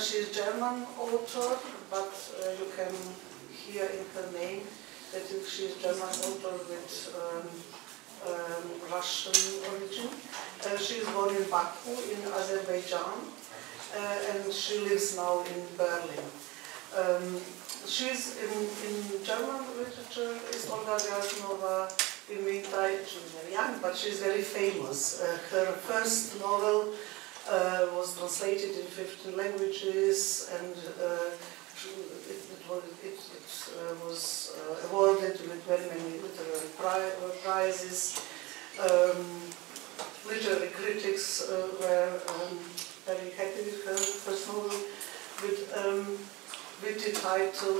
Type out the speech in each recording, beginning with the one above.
She is German author, but you can hear in her name that she is German author with Russian origin. She is born in Baku in Azerbaijan, and she lives now in Berlin. She's in German literature is Olga Grjasnowa. In the meantime, she's very young, but she's very famous. Her first novel was translated in 15 languages, and it was awarded with very many literary prizes. Literary critics were very happy with her first novel, with the title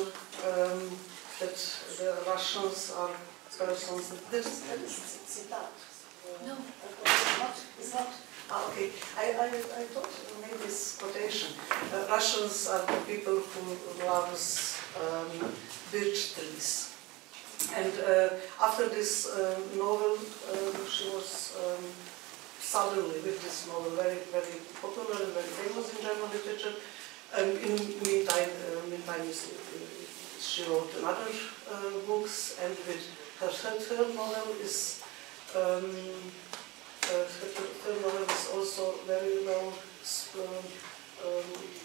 that the Russians are persons. That is citat. No, it's not. Okay. I thought maybe it's quotation. Russians are the people who love birch trees. And after this novel, she was suddenly with this novel very, very popular and very famous in German literature. And in meantime, she wrote another books, and with her third novel is also very well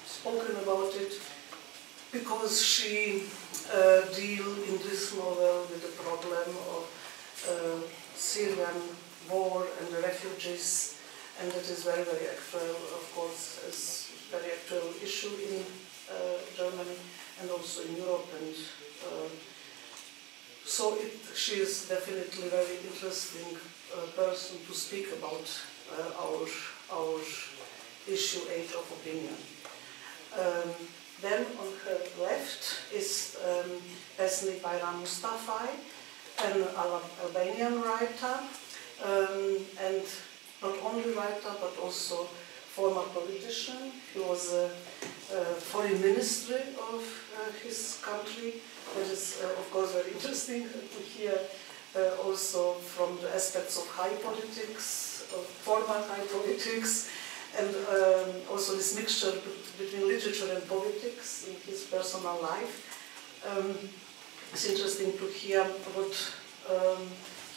spoken about it, because she deals in this novel with the problem of Syrian war and the refugees, and that is very, very actual, of course, as very actual issue in Germany and also in Europe, and so she is definitely a very interesting person to speak about our issue, Age of Opinion. Then on her left is Besnik by Mustafaj, an Albanian writer, and not only writer but also former politician. He was a foreign minister of his country. That is, of course, very interesting to hear also from the aspects of high politics, of former high politics, and also this mixture between literature and politics in his personal life. It's interesting to hear what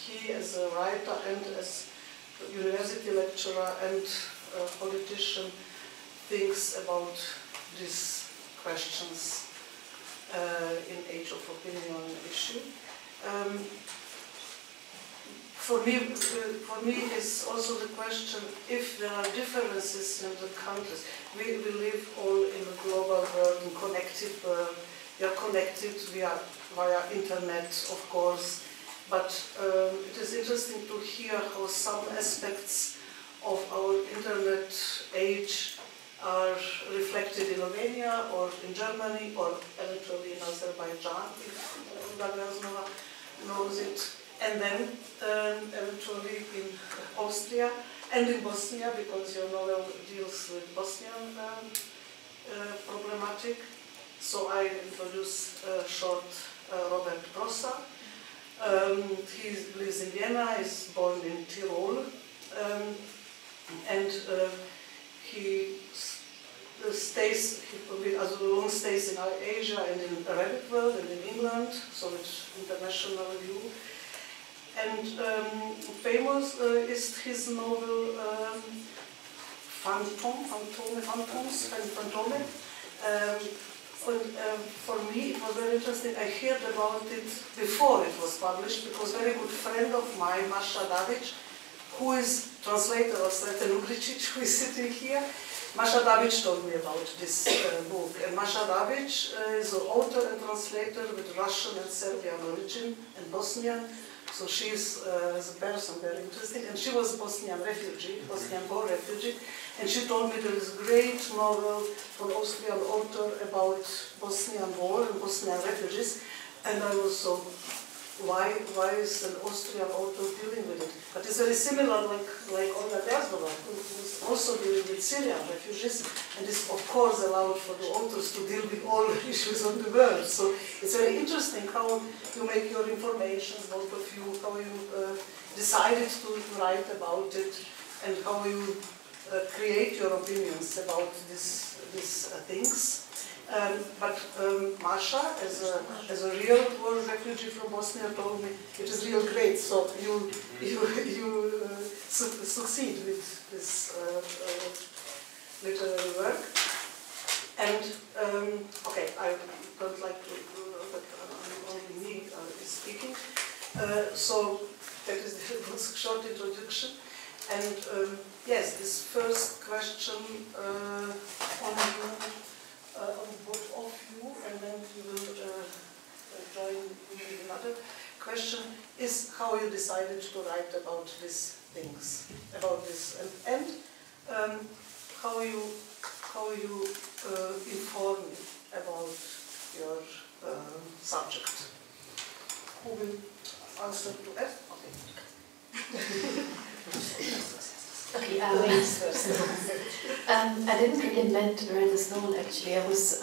he, as a writer and as a university lecturer and politician, thinks about these questions in Age of Opinion issue. For me, it's also the question if there are differences in the countries. We live all in a global world, in connected world. We are connected via internet, of course. But it is interesting to hear how some aspects of our internet age are reflected in Romania or in Germany or eventually in Azerbaijan, if Grjasnowa knows it, and then eventually in Austria and in Bosnia, because your novel deals with Bosnian problematic. So I introduce short Robert Prosa. He lives in Vienna, is born in Tyrol, and he stays, has long stays in Asia and in the Arabic world and in England, so it's international view. And famous is his novel Phantoms. For me, it was very interesting. I heard about it before it was published, because a very good friend of mine, Masha Davic, who is translator of Sreten Ugričić, who is sitting here, Masha Davic told me about this book. And Masha Davic is an author and translator with Russian and Serbian origin and Bosnian. So she is, as a person, very interesting. And she was Bosnian refugee, Bosnian war refugee. And she told me there is a great novel from Austrian author about Bosnian war and Bosnian refugees. And I was so, why is an Austrian author dealing with it? But it's very similar, like Olga Grjasnowa, who is also dealing with Syrian refugees, and is of course allowed for the authors to deal with all issues of the world. So it's very interesting how you make your information, both of you, how you decided to write about it, and how you create your opinions about this these things. But Masha, as a real war refugee from Bosnia, told me it is real great. So you succeed with this literary work. And okay, I don't like to, but only me is speaking. So that was a short introduction. And yes, this first question on you. On both of you, and then we will join with another question, is how you decided to write about these things, about this, and how you inform about your subject. Who will answer to F? Okay. Okay, ladies first. I didn't really meant to write this novel actually. I was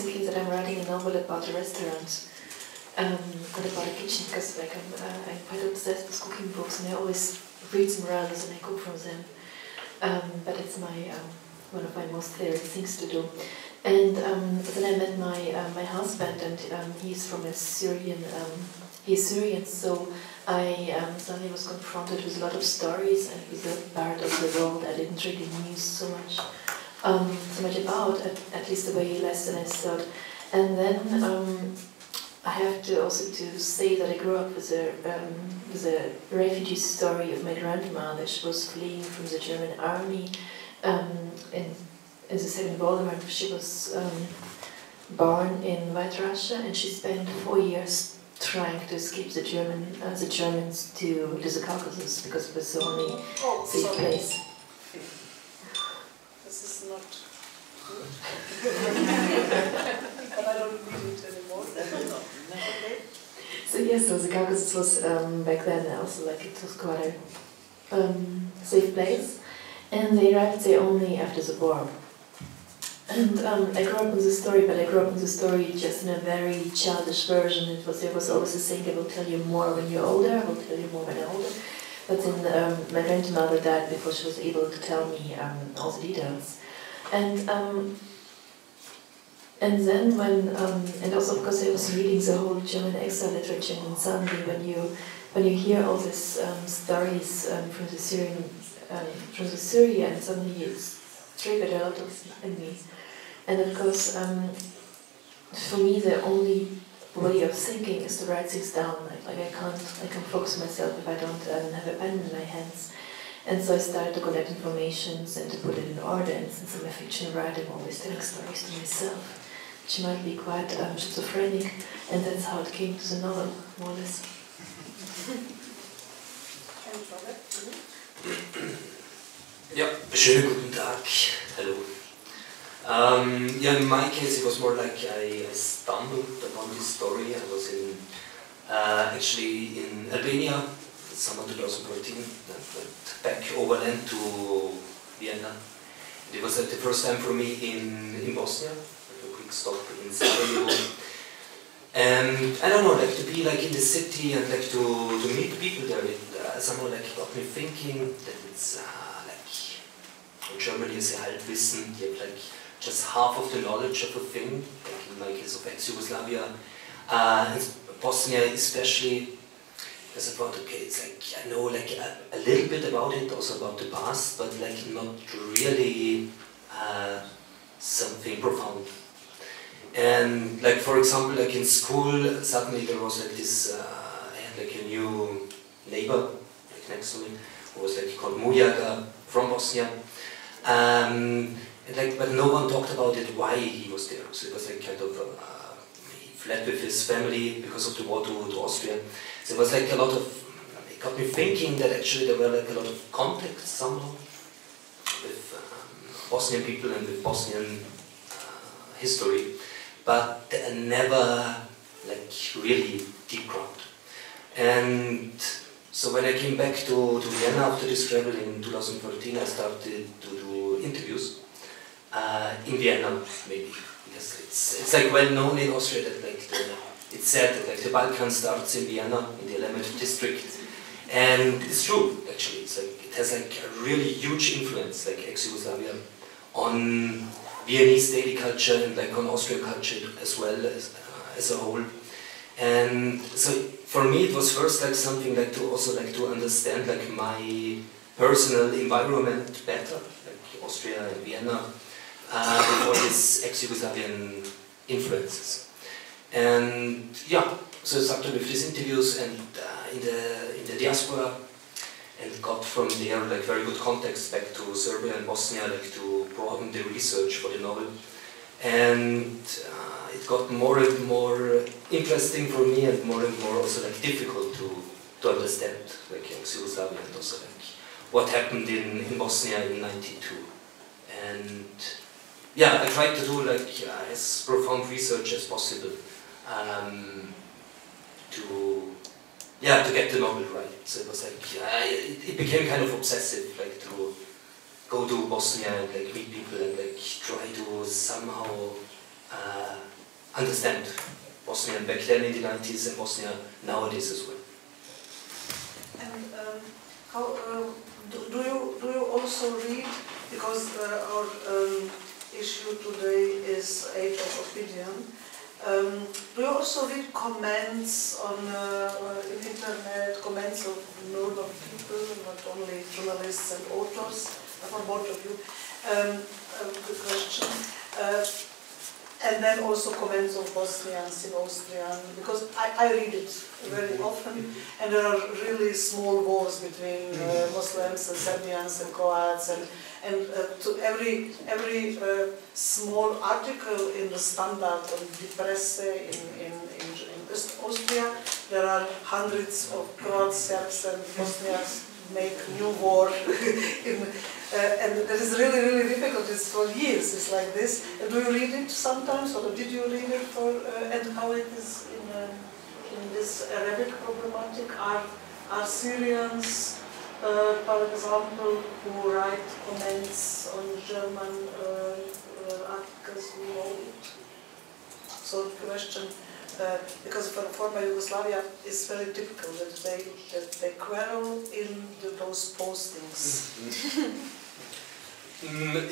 thinking that I'm writing a novel about a restaurant and about a kitchen, because like I'm quite obsessed with cooking books and I always read them around and I cook from them. But it's my one of my most favorite things to do. And then I met my husband, and he's from a Syrian. He's Syrian, so I suddenly was confronted with a lot of stories and with a part of the world I didn't really know so much about, at least the way less than I thought. And then I have to also to say that I grew up with a refugee story of my grandmother. She was fleeing from the German army in the Second World War. She was born in White Russia, and she spent 4 years trying to escape the Germans to the Caucasus, because it was the only safe place. This is not good. But I don't need it anymore. Okay. So yes, so the Caucasus was back then also like it was quite a safe place, and they arrived there only after the war. And I grew up with the story, but I grew up with the story just in a very childish version. There was always the saying, I will tell you more when you're older, I will tell you more when I'm older. But then my grandmother died before she was able to tell me all the details. And then when, and also because I was reading the whole German exile literature, and suddenly when you hear all these stories from the Syria, and suddenly it's triggered a lot in me. And of course, for me, the only way of thinking is to write things down. Like I can't focus myself if I don't have a pen in my hands. And so I started to collect information and to put it in order. And since I'm a fiction writer, I'm always telling stories to myself, which might be quite schizophrenic. And that's how it came to the novel, more or less. Ja, schönen guten Tag. Hello. Yeah, in my case, it was more like I stumbled upon this story. I was actually in Albania, summer 2014, and went back overland to Vienna. It was the first time for me in Bosnia, a quick stop in Sarajevo. And I don't know, like to be like in the city and like to meet people there. It somehow like got me thinking that it's in Germany is a Halbwissen. You have like just half of the knowledge of a thing, like in my case of ex-Yugoslavia, and Bosnia especially. Because I thought, okay, it's like I know like a little bit about it, also about the past, but like not really something profound. And like for example, like in school, suddenly there was like this, I had like a new neighbor like next to me, who was like called Mujaga from Bosnia. And like, but no one talked about it, why he was there. So it was like kind of, he fled with his family because of the war to Austria. So it was like a lot of, it got me thinking that actually there were like a lot of contacts somehow with Bosnian people and with Bosnian history, but never like really deep ground. And so when I came back to Vienna after this travel in 2013, I started to do interviews in Vienna, maybe, because it's like well known in Austria that like it's said that like the Balkan starts in Vienna, in the Alemet district, and it's true actually. It's like it has like a really huge influence, like ex-Yugoslavia, on Viennese daily culture and like on Austrian culture as well as a whole. And so for me it was first like something like to also like to understand like my personal environment better, like Austria and Vienna, before these ex-Yugoslavian influences. And yeah, so I started with these interviews and in the diaspora, and got from there like very good context back to Serbia and Bosnia, like to broaden the research for the novel. And it got more and more interesting for me, and more also like difficult to understand, like ex-Yugoslavia, and also like what happened in Bosnia in '92. And yeah, I tried to do like as profound research as possible to get the novel right. So it was like it became kind of obsessive, like to go to Bosnia and like meet people and like try to somehow understand Bosnia back then in the 90s and Bosnia nowadays as well. And how do you also read, because our issue today is Age of Opinion, do you also read comments on internet, comments of normal people, not only journalists and authors, from both of you? Good question. And then also comments of Bosnians in Austrian, because I read it very often, and there are really small wars between Muslims and Serbians and Croats, and to every small article in the Standard on the Presse in Austria, there are hundreds of Croats, Serbs and Bosniaks make new war and that is really, really difficult. It's for years, it's like this. Do you read it sometimes, or did you read it for, and how it is in this Arabic problematic? Are Syrians, for example, who write comments on German articles we know it? So the question, because for former Yugoslavia, it's very typical that they quarrel in those postings.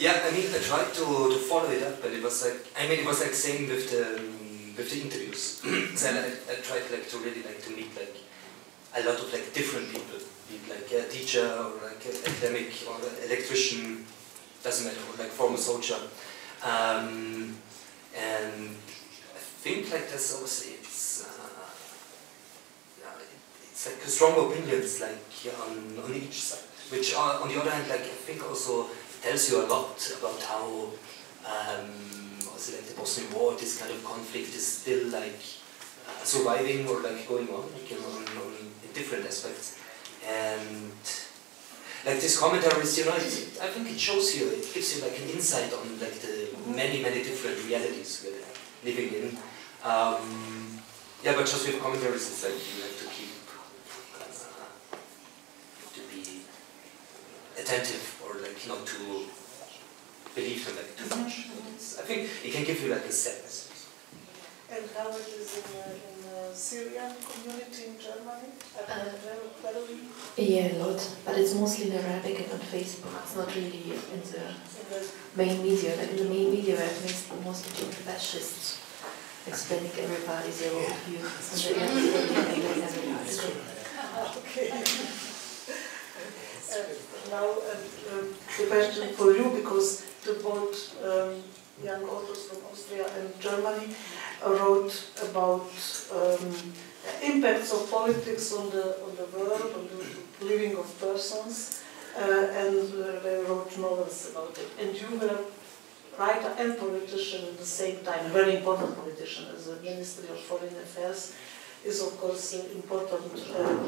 Yeah, I mean, I tried to follow it up, but it was like, I mean, it was like same with the interviews. So I tried like to really like to meet like a lot of like different people, be it like a teacher or like an academic or an electrician, doesn't matter, or like former soldier, and I think like there's obviously it's like strong opinions like on each side, which are on the other hand like I think also tells you a lot about how also like the Bosnian War, this kind of conflict is still like surviving or like going on, like, you know, in different aspects. And like these commentaries, you know, I think it shows you, it gives you like an insight on like the many different realities we're living in. Yeah, but just with commentaries, it's like you have to keep to be attentive or like not to believe them like too much. I think it can give you like a sense. And how it is in the Syrian community in Germany? Yeah, a lot, but it's mostly in Arabic and on Facebook. It's not really in the main media. Like in the main media, I've mostly been fascists explaining everybody their own view. Okay. Now, the question for you, because the both young authors from Austria and Germany wrote about impacts of politics on the world, on the living of persons, and they wrote novels about it. And you were writer and politician at the same time, a very important politician, as the Ministry of Foreign Affairs is of course an important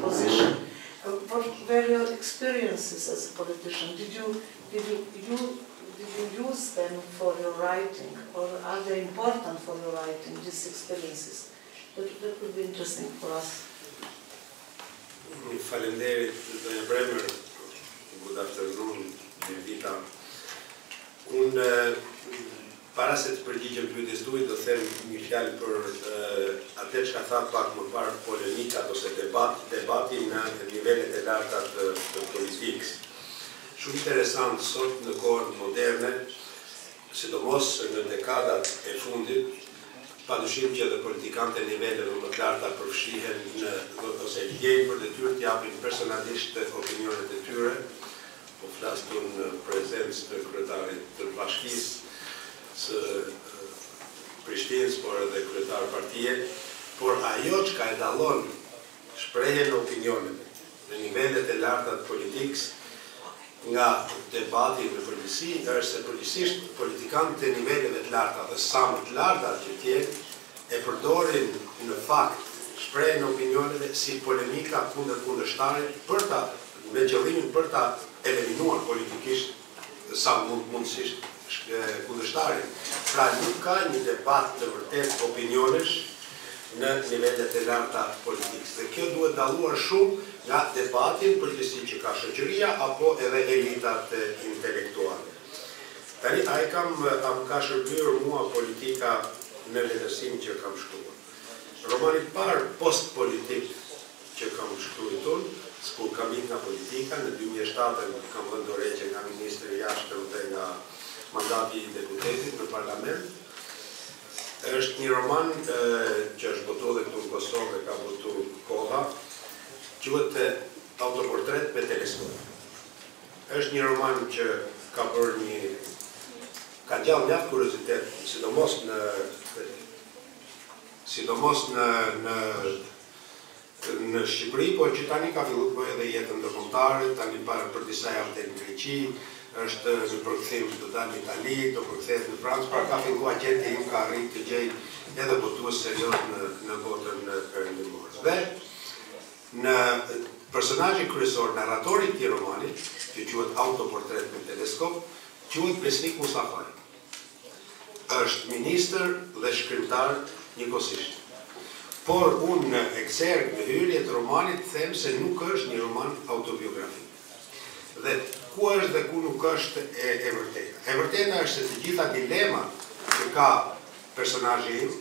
position. What were your experiences as a politician? Did you use them for your writing, or are they important for your writing, these experiences? That would be interesting for us. Faleminderit dhe Bremer, good afternoon, Vita. Unë, para se të përgjigjem pyetjes tuaj, do them një fjalë për atë çka thatë pak më parë, polemikat ose debatin në nivelet e larta të politikës. Shumë interesant sot në kohën moderne, sidomos në dekadat e fundit, padyshim që edhe politikanët e niveleve më të larta përfshihen në ose gjejnë për detyrë të japin personalisht opinionet e tyre. Po flas këtu në prezencë të kryetarit të bashkisë së Prishtinës, por edhe kryetar partie, por ajo që ka e dallon shprehjen e opinioneve në nivelet e larta të politikës nga debati në përgjithësi është se përgjithsisht politikanët e niveleve të larta dhe sa më të larta që tjenë e përdorin në fakt shprehjen e opinioneve si polemika kundër kundërshtarit për ta me qëllimin për ta eliminuar politikisht sa mundësisht kundërshtarin. Pra nuk ka një debat të vërtet opinionesh në nivelet e larta politikës. Dhe kjo duhet dalluar shumë nga debatin përgjithësi që ka shoqëria apo edhe elitat intelektuale. Tani ai ka shërbyer mua politika në letërsinë që kam shkruar. Romani i parë post-politik që kam shkruar, kur kam ikur nga politika në 2007 kam vënë dorëheqje nga ministri i jashtëm dhe nga mandati i deputetit në parlament. Është një roman që është botuar dhe këtu në Kosovë dhe ka botuar koha, quhet Autoportret me teleskop. Është një roman që ka bërë ka gjallë mjaft kuriozitet, sidomos në Shqipëri, por që tani ka filluar bëjë edhe jetën ndërkombëtare, tani për disa javë deri në Greqi, është në përkthim të dalë në Itali, do përkthehet në Francë, pra ka filluar gjendja im ka arritur të gjej edhe botues serioz në botën perëndimore. Dhe në personazhin kryesor, narratori i këtij romani, që quhet Autoportret me teleskop, quhet Besnik Mustafaj. Është ministër dhe shkrimtar njëkohësisht. Por unë në ekserg në hyrje të romanit them se nuk është një roman autobiografik. Dhe ku është dhe ku nuk është e vërteta. E vërteta është se të gjitha dilemat që ka personazhi im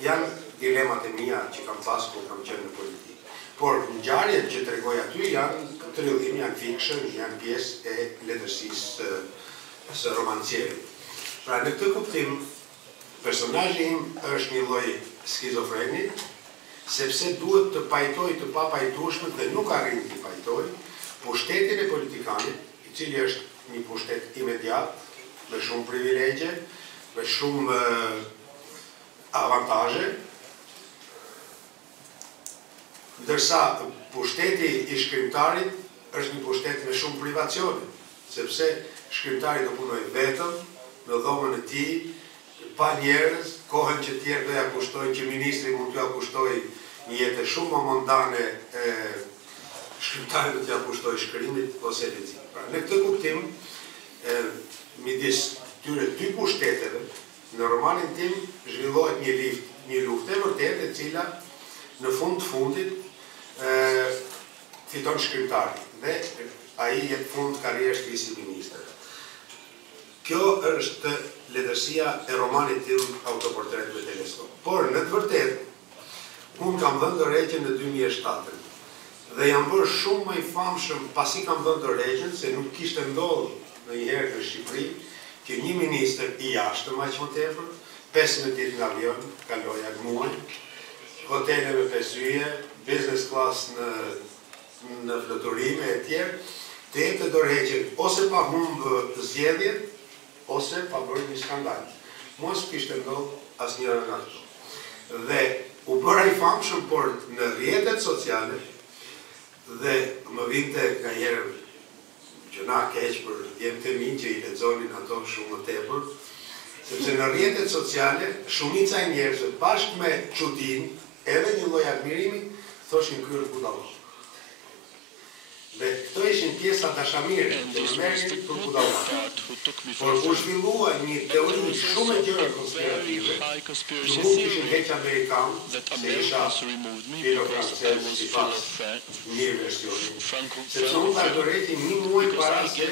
janë dilemat e mia që kam pasur kur kam qenë në politikë. Por ngjarjet që tregoj aty janë trillim, janë fiction, janë pjesë e letërsisë së romancierit. Pra në këtë kuptim, personazhi im është një lloj skizofreni, sepse duhet të pajtoj të papajtueshmet dhe nuk arrin të pajtoj pushtetin e politikanit, i cili është një pushtet imediat, me shumë privilegje, me shumë avantazhe, ndërsa pushteti i shkrimtarit është një pushtet me shumë privacione, sepse shkrimtari do punoj vetëm në dhomën e tij, pa njerëz, kohën që tjerë do ja kushtoj, që ministri mund t'ja kushtoj një jetë shumë më mondane, shkrimtari do t'ja kushtoj shkrimit ose leximit. Pra, në këtë kuptim, midis tyre dy pushteteve, në romanin tim zhvillohet një luftë e vërtetë, e cila në fund të fundit fiton shkrimtari dhe ai jep fund karrierës të si ministër. Kjo është letërsia e romanit tim Autoportret me teleskop. Por në të vërtetë, unë kam dhënë dorëheqjen në 2007 dhe jam bërë shumë më i famshëm pasi kam dhënë dorëheqjen se nuk kishte ndodhur ndonjëherë në Shqipëri që një ministër i jashtëm aq më tepër, 15 ditë në avion, kaloja muaj, hotele me 5 yje, business class në fluturime e tjerë, të jepte dorëheqjen ose pa humbë zgjedhjet, ose pa bërë një skandal. Mos kishte ndodhur asnjëra nga këto. Dhe u bëra i famshëm, por në rrjetet sociale, dhe më vinte nganjëherë gjëna keq për djemtë mi që i lexonin ato shumë më tepër, sepse në rrjetet sociale shumica e njerëzve bashkë me çudinë, edhe një lloj admirimi, thoshin ky është budallok. Dhe këto ishin pjesa dashamire që më merrnin për budallok. Por kur zhvillua një teori shumë e gjerë konspirative, që mund ishin heq amerikanë, se isha filo francez si pas një versioni, sepse unë ka dorëheqi një muaj para se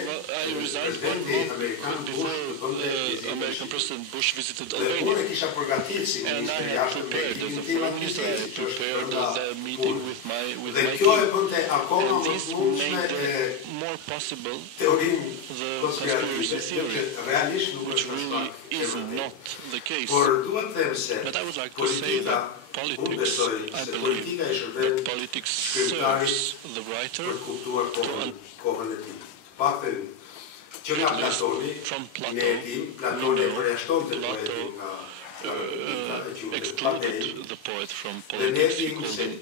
presidenti amerikan Bush të American President Bush visited Albania. And I had prepared, as a foreign minister, I prepared the meeting with my team. And this made more possible the conspiracy theory, which really is not the case. But I would like to say that politics, I believe that politics serves the writer to at least from Plato, Plato excluded the poet from politics. He called him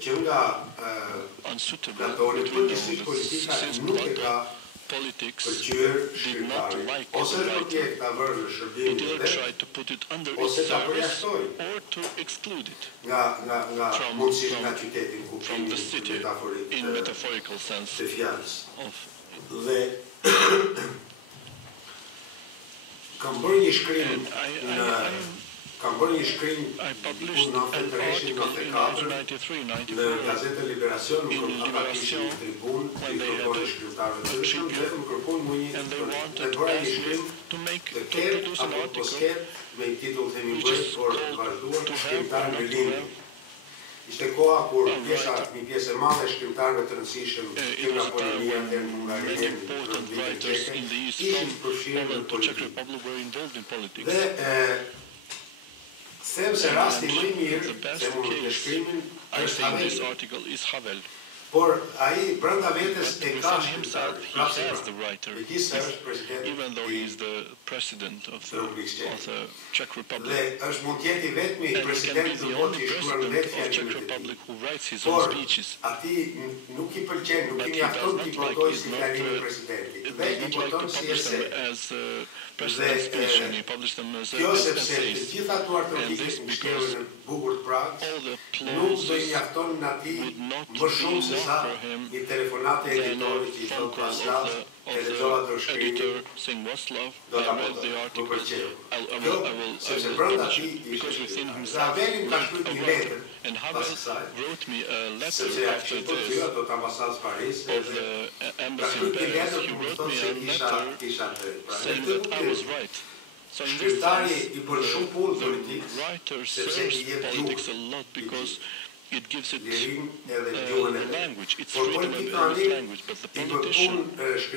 unsuitable. But we know that since Plato, politics did not like the writer. He didn't try to put it under its service or to exclude it from the city in metaphorical sense of I published an article in 1993-94 in Libération when they had a tribute, and they wanted to ask me to produce an article which is called To Have or Not to Have. Ishte koha kur një pjesë e madhe shkrimtarëve të rëndësishëm nga Polonia dhe Hungaria ishin përfshirë në politikë. Dhe them se rasti më I mirë se mund të shkrimin është Havel. Por ai brenda vetes e ka shkrimtar, even though he is the president of the Czech Republic. Dhe është mund të jetë I vetmi president I Czech Republic who writes his own speeches. Ati nuk I pëlqen, nuk I mjafton të votojë si fjalimin e presidentit. Dhe I voton si ese. President's speech, and he published them as essays. And this because all the applause would not be enough for him than a phone call of the editor saying, Waslav, I read the article, I will publish it, because within himself he went away. And Havel wrote me a letter after this of the embassy in Paris. He wrote me a letter saying that I was right. So in this sense, the writer serves politics a lot because it gives it language, it's freedom of language, but the politician serves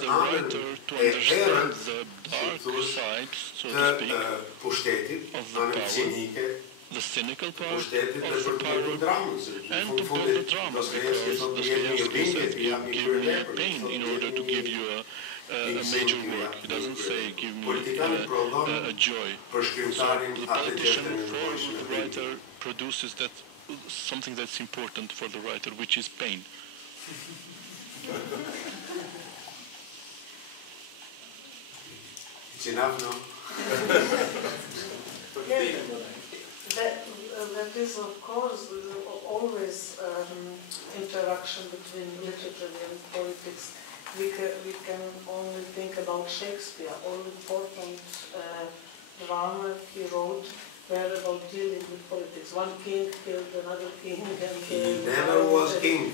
the writer to understand the dark side, so to speak, of the power, the cynical part of the power, and to build the drama, because Dostoevsky says, give me pain in order to give you a major work. He doesn't say, give me a joy. So the politician for the writer produces that something that's important for the writer, which is pain. It's enough now. That is, of course, always interaction between literature and politics. We can only think about Shakespeare. All important drama he wrote were about dealing with politics. One king killed another king. And he never was king.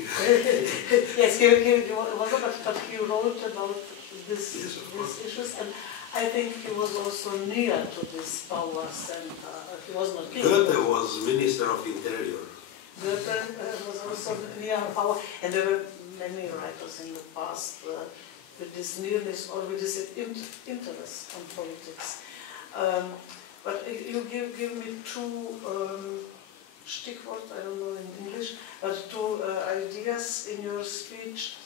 Yes, he was, but he wrote about these issues. And I think he was also near to these powers, and he was not king. Goethe was Minister of Interior. Goethe was also near power, and there were many writers in the past with this nearness or with this interest on politics. But you give me two Stichwort, I don't know in English, but two ideas in your speech.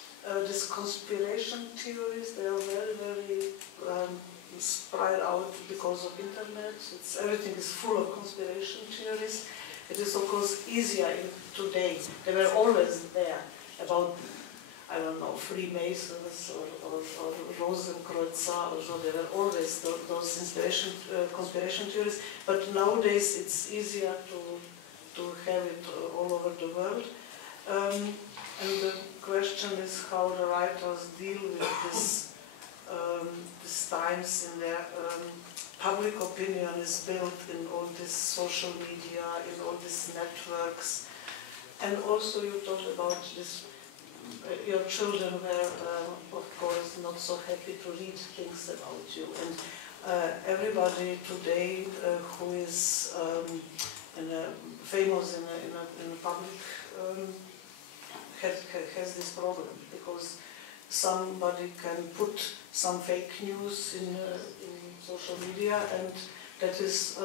These conspiration theories, they are very, very spread out because of internet. Everything is full of conspiration theories. It is of course easier today. They were always there about, I don't know, Freemasons or Rosenkreuzer or so. There were always those conspiration theories. But nowadays it's easier to have it all over the world. And the question is how the writers deal with these times in their public opinion is built in all this social media, in all these networks. And also you talked about this, your children were, of course, not so happy to read things about you. And everybody today who is famous in the public has this problem, because somebody can put some fake news in social media, and that is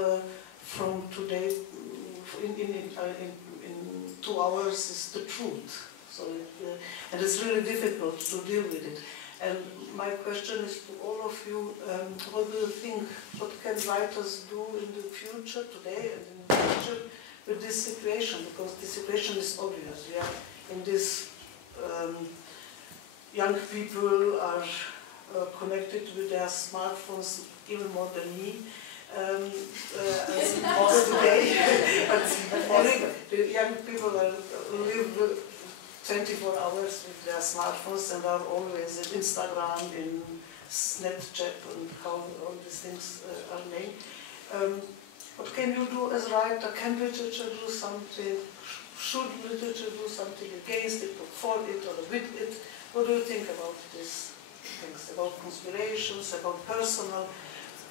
from today in 2 hours is the truth. So and it's really difficult to deal with it. And my question is to all of you: what do you think? What can writers do in the future, today and in the future, with this situation? Because the situation is obvious. We are in this. Young people are connected with their smartphones even more than me. Today, but the young people live 24 hours with their smartphones and are always in Instagram, in Snapchat, and how all these things are named. What can you do as a writer? Can literature do something? Should literature do something against it, or for it, or with it? What do you think about these things? About conspirations, about personal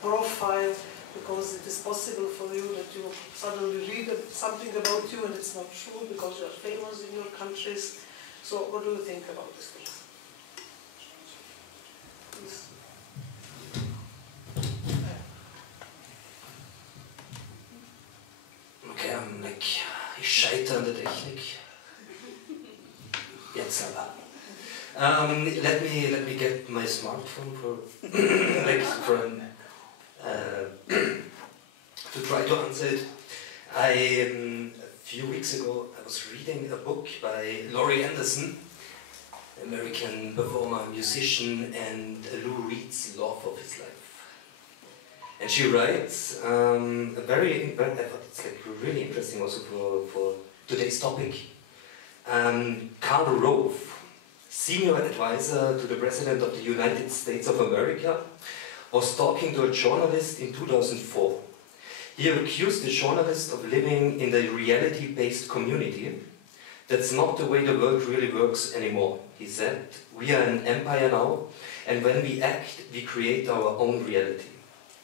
profile? Because it is possible for you that you suddenly read something about you and it's not true because you are famous in your countries. So what do you think about these things? Please. Okay, ich scheitere an der Technik. Jetzt aber. Let me get my smartphone to try to answer it. A few weeks ago I was reading a book by Laurie Anderson, American performer, musician, and Lou Reed's love of his life. And she writes I thought it's really interesting also for today's topic. Karl Rove, senior advisor to the President of the United States of America, was talking to a journalist in 2004. He accused the journalist of living in the reality-based community. That's not the way the world really works anymore, he said. We are an empire now, and when we act, we create our own reality.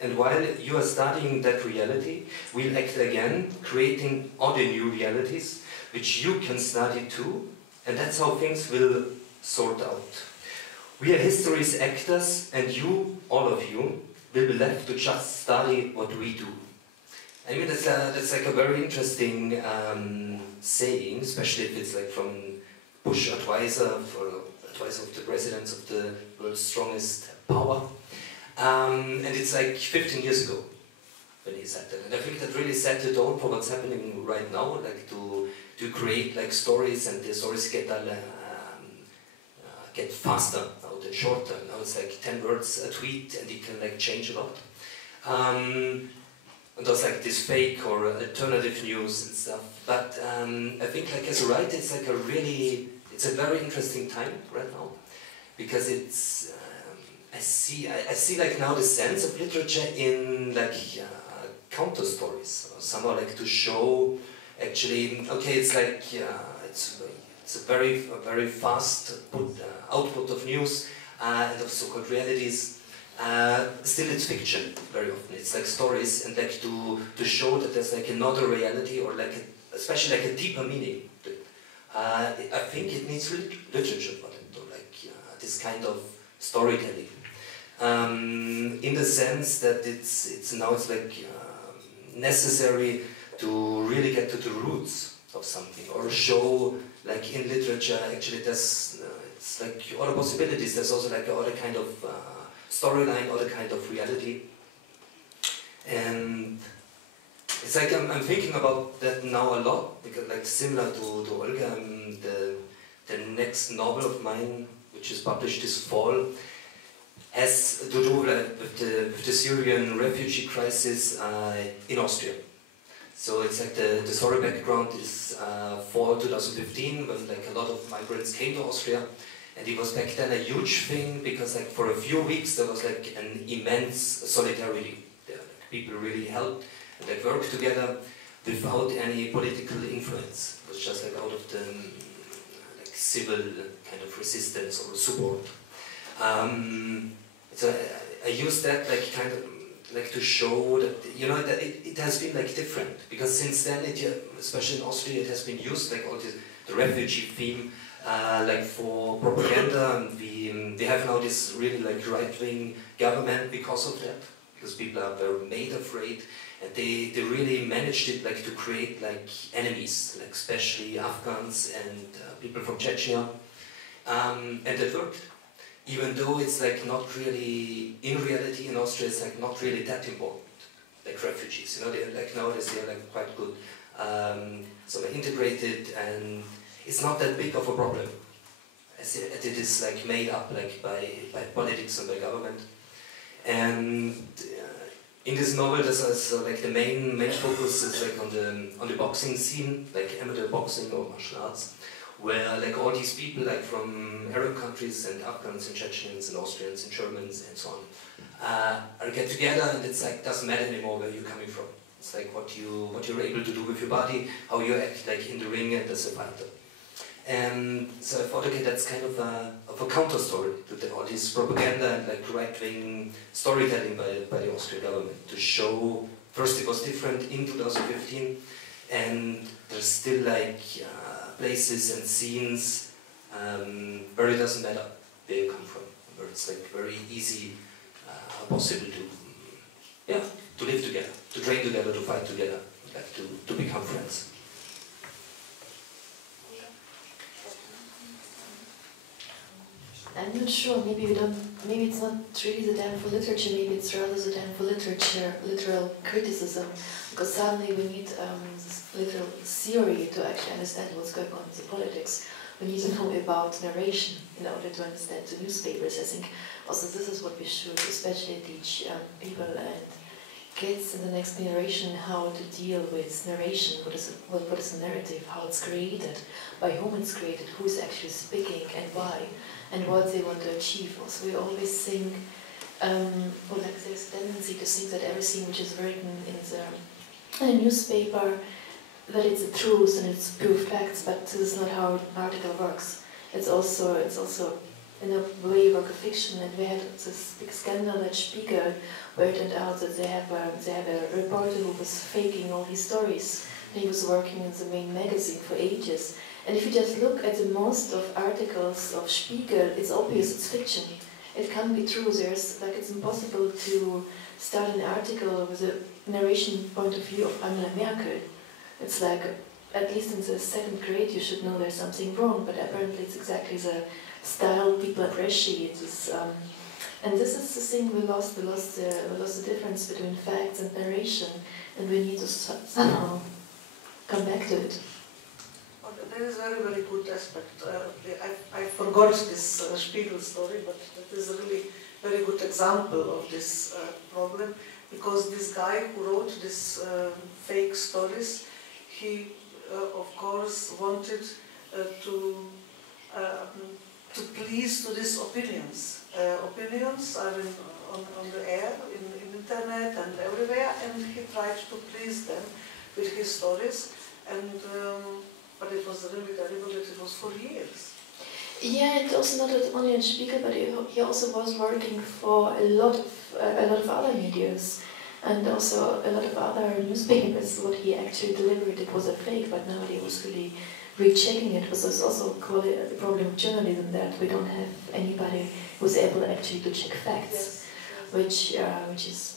And while you are studying that reality, we'll act again, creating other new realities, which you can study too, and that's how things will sort out. We are history's actors, and you, all of you, will be left to just study what we do. I mean, that's like a very interesting saying, especially if it's like from Bush advisor of the presidents of the world's strongest power. And it's like 15 years ago when he said that. And I think that really set the tone for what's happening right now, like to create like stories, and the stories get faster now than shorter. Now it's like 10 words a tweet, and it can like change a lot. And there's like this fake or alternative news and stuff. But I think like as a writer, it's like it's a very interesting time right now, because it's I see like now the sense of literature in like counter stories, or somehow like to show actually, okay, it's like it's a very fast output of news and of so-called realities. Still it's fiction very often. It's like stories, and like to show that there's like another reality, or like especially like a deeper meaning. I think it needs literature for it, or like this kind of storytelling. In the sense that it's now like necessary to really get to the roots of something, or show like in literature actually there's it's like other possibilities. There's also like other kind of storyline, other kind of reality, and it's like I'm thinking about that now a lot, because like similar to Olga, the next novel of mine, which is published this fall, has to do with the Syrian refugee crisis in Austria. So it's like the story background is fall 2015, when like a lot of migrants came to Austria, and it was back then a huge thing, because like for a few weeks there was like an immense solidarity. Like, people really helped and like worked together without any political influence. It was just like out of the like civil kind of resistance or support. So I used that like kind of like to show that, you know, that it has been like different, because since then, especially in Austria, it has been used, like all the refugee theme, like for propaganda, and we have now this really like right-wing government because of that, because people were made afraid, and they really managed it like to create like enemies, like especially Afghans and people from Chechnya, and it worked. Even though it's like not really, in reality in Austria, it's like not really that important, like refugees, you know, they're like nowadays they're like quite good, so they're integrated, and it's not that big of a problem, as it is like made up like by politics and by government. And in this novel, there's also like the main focus is like on the boxing scene, like amateur boxing or martial arts, where like all these people like from Arab countries and Afghans and Chechens and Austrians and Germans and so on get together, and it's like doesn't matter anymore where you're coming from. It's like what you're able to do with your body, how you act like in the ring and as a fighter. And so I thought, okay, that's kind of a counter story to all this propaganda and like right-wing storytelling by the Austrian government, to show first it was different in 2015, and there's still like places and scenes where it doesn't matter where you come from, where it's like very easy, possible to live together, to train together, to fight together, like to become friends. I'm not sure, maybe it's not really the time for literature, maybe it's rather the time for literal criticism, because suddenly we need this literal theory to actually understand what's going on in the politics. We need to know about narration in order to understand the newspapers. I think also this is what we should especially teach people and kids in the next generation, how to deal with narration, what is a narrative, how it's created, by whom it's created, who is actually speaking and why, and what they want to achieve. Also, we always think, like there's a tendency to think that everything which is written in the newspaper, that it's the truth and it's pure facts, but this is not how an article works. It's also in a way work of fiction, and we had this big scandal at Spiegel where it turned out that they have a reporter who was faking all these stories. He was working in the main magazine for ages. And if you just look at the most of articles of Spiegel, it's obvious it's fiction. It can't be true. It's impossible to start an article with a narration point of view of Angela Merkel. It's like, at least in the second grade, you should know there's something wrong, but apparently it's exactly the style people appreciate. And this is the thing we lost. We lost the difference between facts and narration, and we need to somehow come back to it. There is a very, very good aspect. I forgot this Spiegel story, but that is a really very good example of this problem, because this guy who wrote these fake stories, he of course wanted to please to these opinions. Opinions are on the air, in internet and everywhere, and he tried to please them with his stories. And but it was really terrible that it was for years. Yeah, it also not only in Spiegel, but he also was working for a lot of other medias, and also a lot of other newspapers. What he actually delivered, it was a fake, but now he was really rechecking it. So there's also a problem with journalism, that we don't have anybody who's able actually to check facts, which is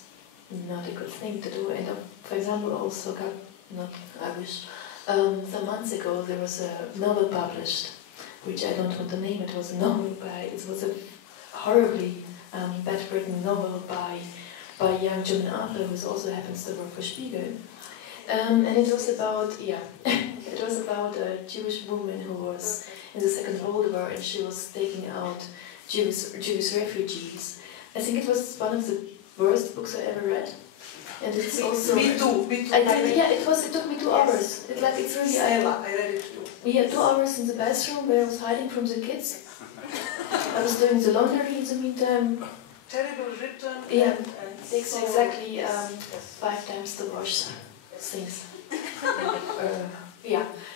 not a good thing to do. And for example, also some months ago there was a novel published, which I don't want to name. It was a novel it was a horribly bad written novel by a young German author who also happens to work for Spiegel. And it was about it was about a Jewish woman who was in the Second World War, and she was taking out Jewish refugees. I think it was one of the worst books I ever read. And it's also me too. It took me 2 hours. It's really I read it too. Yeah, 2 hours in the bathroom where I was hiding from the kids. I was doing the laundry in the meantime. Terrible written. Yeah, and it takes exactly 5 times to wash things.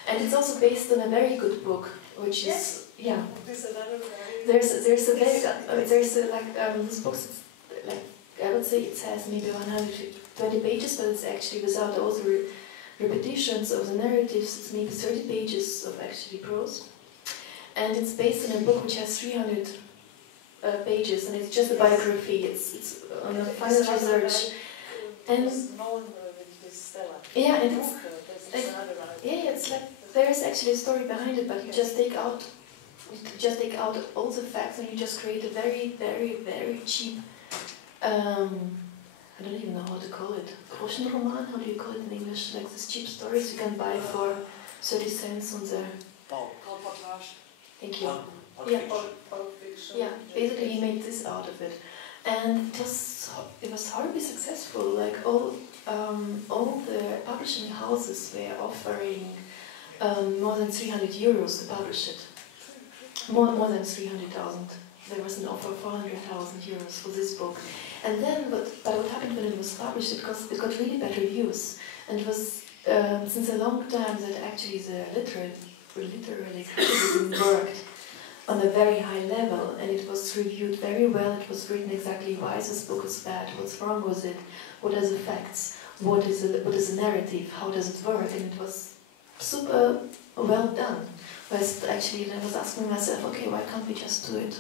And it's also based on a very good book, which is this book. I would say it has maybe 120 pages, but it's actually without all the repetitions of the narratives. It's maybe 30 pages of actually prose. And it's based on a book which has 300 pages, and it's just a biography. It's on a final research. And yeah, and it's like there is actually a story behind it, but you just take out all the facts, and you just create a very, very, very cheap. I don't even know how to call it. Groschenroman? How do you call it in English? Like these cheap stories you can buy for 30 cents on the. Thank you. Yeah, basically he made this out of it, and it was horribly successful. Like all the publishing houses were offering more than 300 euros to publish it. More than 300,000. There was an offer of 400,000 euros for this book. And then, but what happened when it was published? It got really bad reviews, and it was since a long time that actually the literary criticism worked on a very high level, and it was reviewed very well. It was written exactly why this book is bad, what's wrong with it, what are the facts, what is the narrative, how does it work, and it was super well done. Whereas actually I was asking myself, okay, why can't we just do it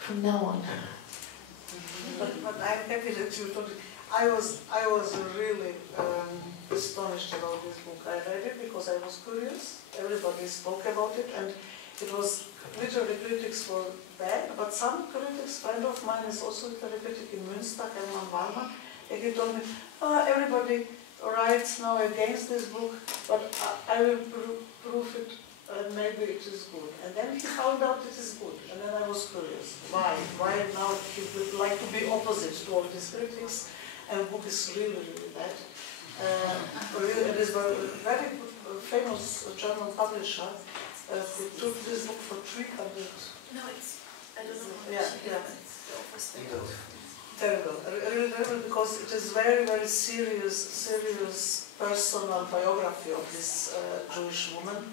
from now on? But I'm happy that you told it. I was really astonished about this book. I read it because I was curious. Everybody spoke about it, and it was literary critics were bad, but some critics, friend of mine is also literary critic in Münster, Hermann Wallmann, and he told me, everybody writes now against this book, but I will prove it, and maybe it is good. And then he found out it is good, and then I was curious. Why? Why now he would like to be opposite to all these critics, and the book is really, really bad. It is a very good, famous German publisher. They took this book for 300. No, I don't know. Yeah. Terrible. Really terrible, because it is very, very serious personal biography of this Jewish woman,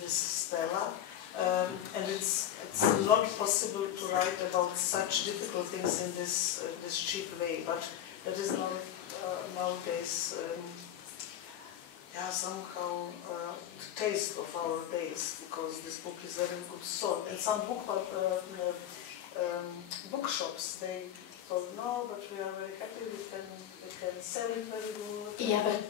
this Stella, and it's not possible to write about such difficult things in this cheap way. But that is nowadays. Somehow the taste of our days, because this book is very good sold. And some bookshops, they thought, no, but we are very happy, we can sell it very good. Yeah, but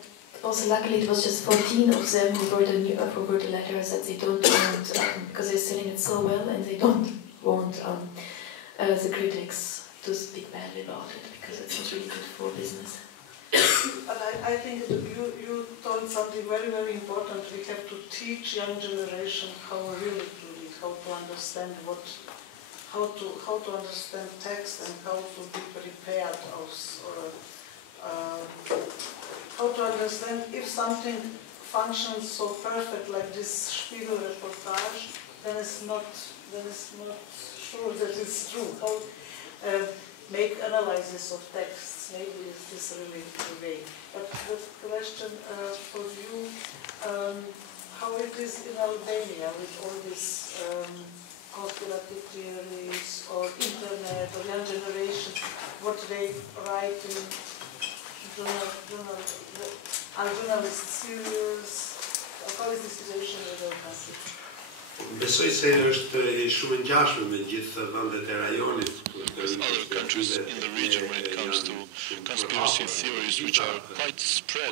also luckily it was just 14 of them who wrote a letter that they don't want, because they're selling it so well, and they don't want the critics to speak badly about it, because it's not really good for business. But I think that you told something very, very important. We have to teach young generation how really to read, how to understand how to understand text, and how to be prepared, how to understand if something functions so perfect like this Spiegel reportage, then it's not sure that it's true. How make analysis of texts. Maybe is this really the way. But the question for you, how it is in Albania with all these conspiracy theories or internet or young generation, what they write in are journalists serious? How is the situation in the country? Besoj se është shumë e ngjashme me gjithë vendet e rajonit. Other countries in the region when it comes to conspiracy theories, which are quite spread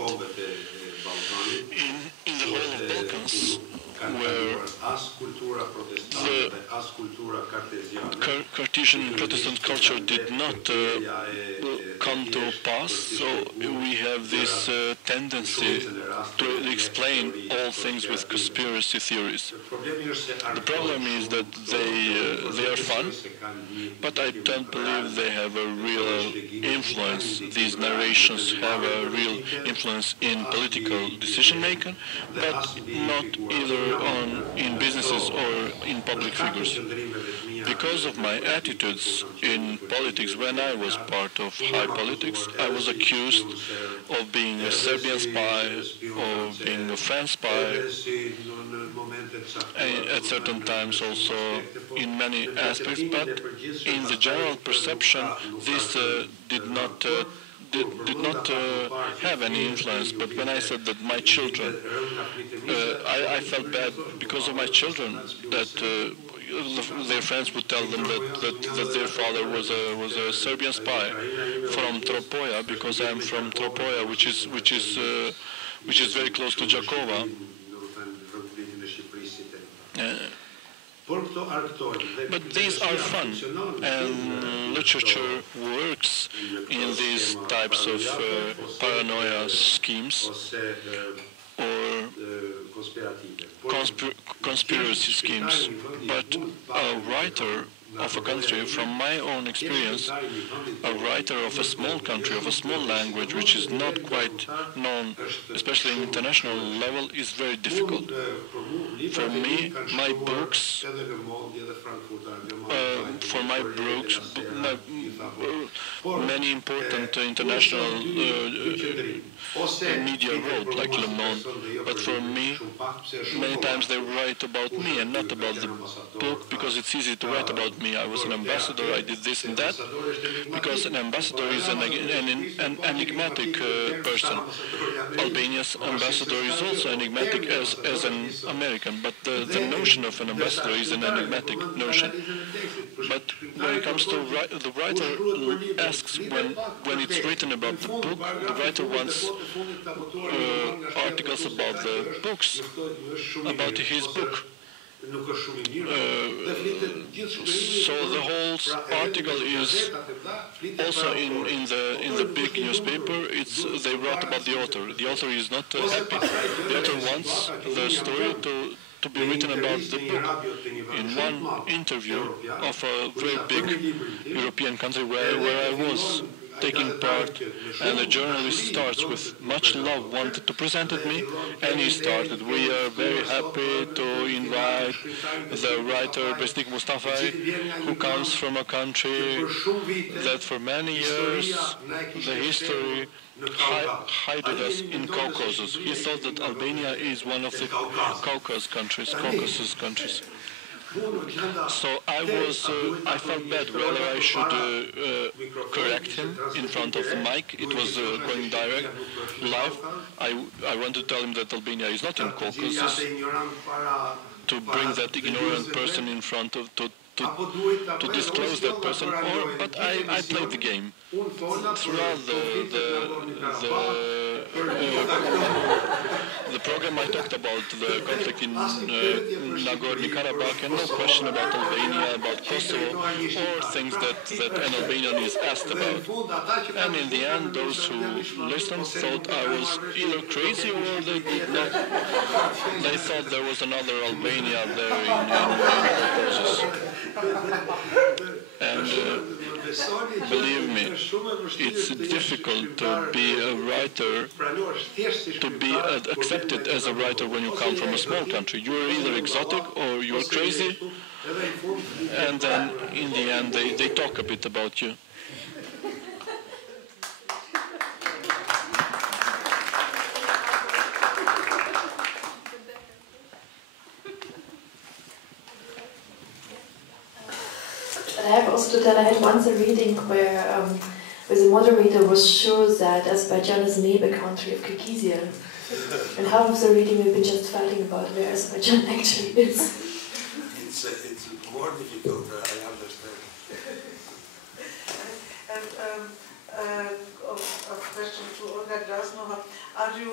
in the whole of Balkans, where the Cartesian Protestant culture did not come to pass, so we have this tendency to explain all things with conspiracy theories. The problem is that they are fun, but I don't believe they have a real influence. These narrations have a real influence in political decision-making, but not either in businesses or in public figures. because of my attitudes in politics, when I was part of high politics, I was accused of being a Serbian spy or being a French spy, and at certain times also in many aspects, but in the general perception this did not have any influence. But when I said that my children, I felt bad because of my children, that their friends would tell them that their father was a Serbian spy from Tropoja, because I am from Tropoja, which is very close to Đakova. But these are fun, and literature works in these types of paranoia schemes or conspiracy schemes. But a writer of a country, from my own experience, a writer of a small country, of a small language, which is not quite known, especially in international level, is very difficult. For me, my books, many important international media wrote, like Le Monde, but for me, many times they write about me and not about the book, because it's easy to write about me. I was an ambassador, I did this and that, because an ambassador is an enigmatic person. Albania's ambassador is also enigmatic as an American, but the notion of an ambassador is an enigmatic notion. But when it comes to the writer asks, when it's written about the book, the writer wants articles about the books, about his book. So the whole article is also in the big newspaper. They wrote about the author. The author is not happy. The author wants the story to be written about the book. In one interview of a very big European country where I was taking part, and the journalist starts with much love, wanted to present me, and he started, "We are very happy to invite the writer Besnik Mustafaj, who comes from a country that for many years the history hided us in Caucasus." He thought that Albania is one of the Caucasus countries. So I felt bad whether I should correct him in front of the mic. It was going live. I want to tell him that Albania is not in Caucasus, to bring that ignorant person in front of, to disclose that person, but I played the game. Throughout the program I talked about the conflict in Nagorno-Karabakh, and no question about Albania, about Kosovo, or things that an Albanian is asked about. And in the end, those who listened thought I was either crazy or they did not. They thought there was another Albania there in Caucasus. And believe me, it's difficult to be a writer, to be accepted as a writer when you come from a small country. You're either exotic or you're crazy, and then in the end they talk a bit about you. I have also to tell, I had once a reading where the moderator was sure that Azerbaijan is a neighbor country of Kyrgyzia. And half of the reading we've been just fighting about where Azerbaijan actually is. It's more difficult, I understand. And a question to Olga Grjasnowa. Are you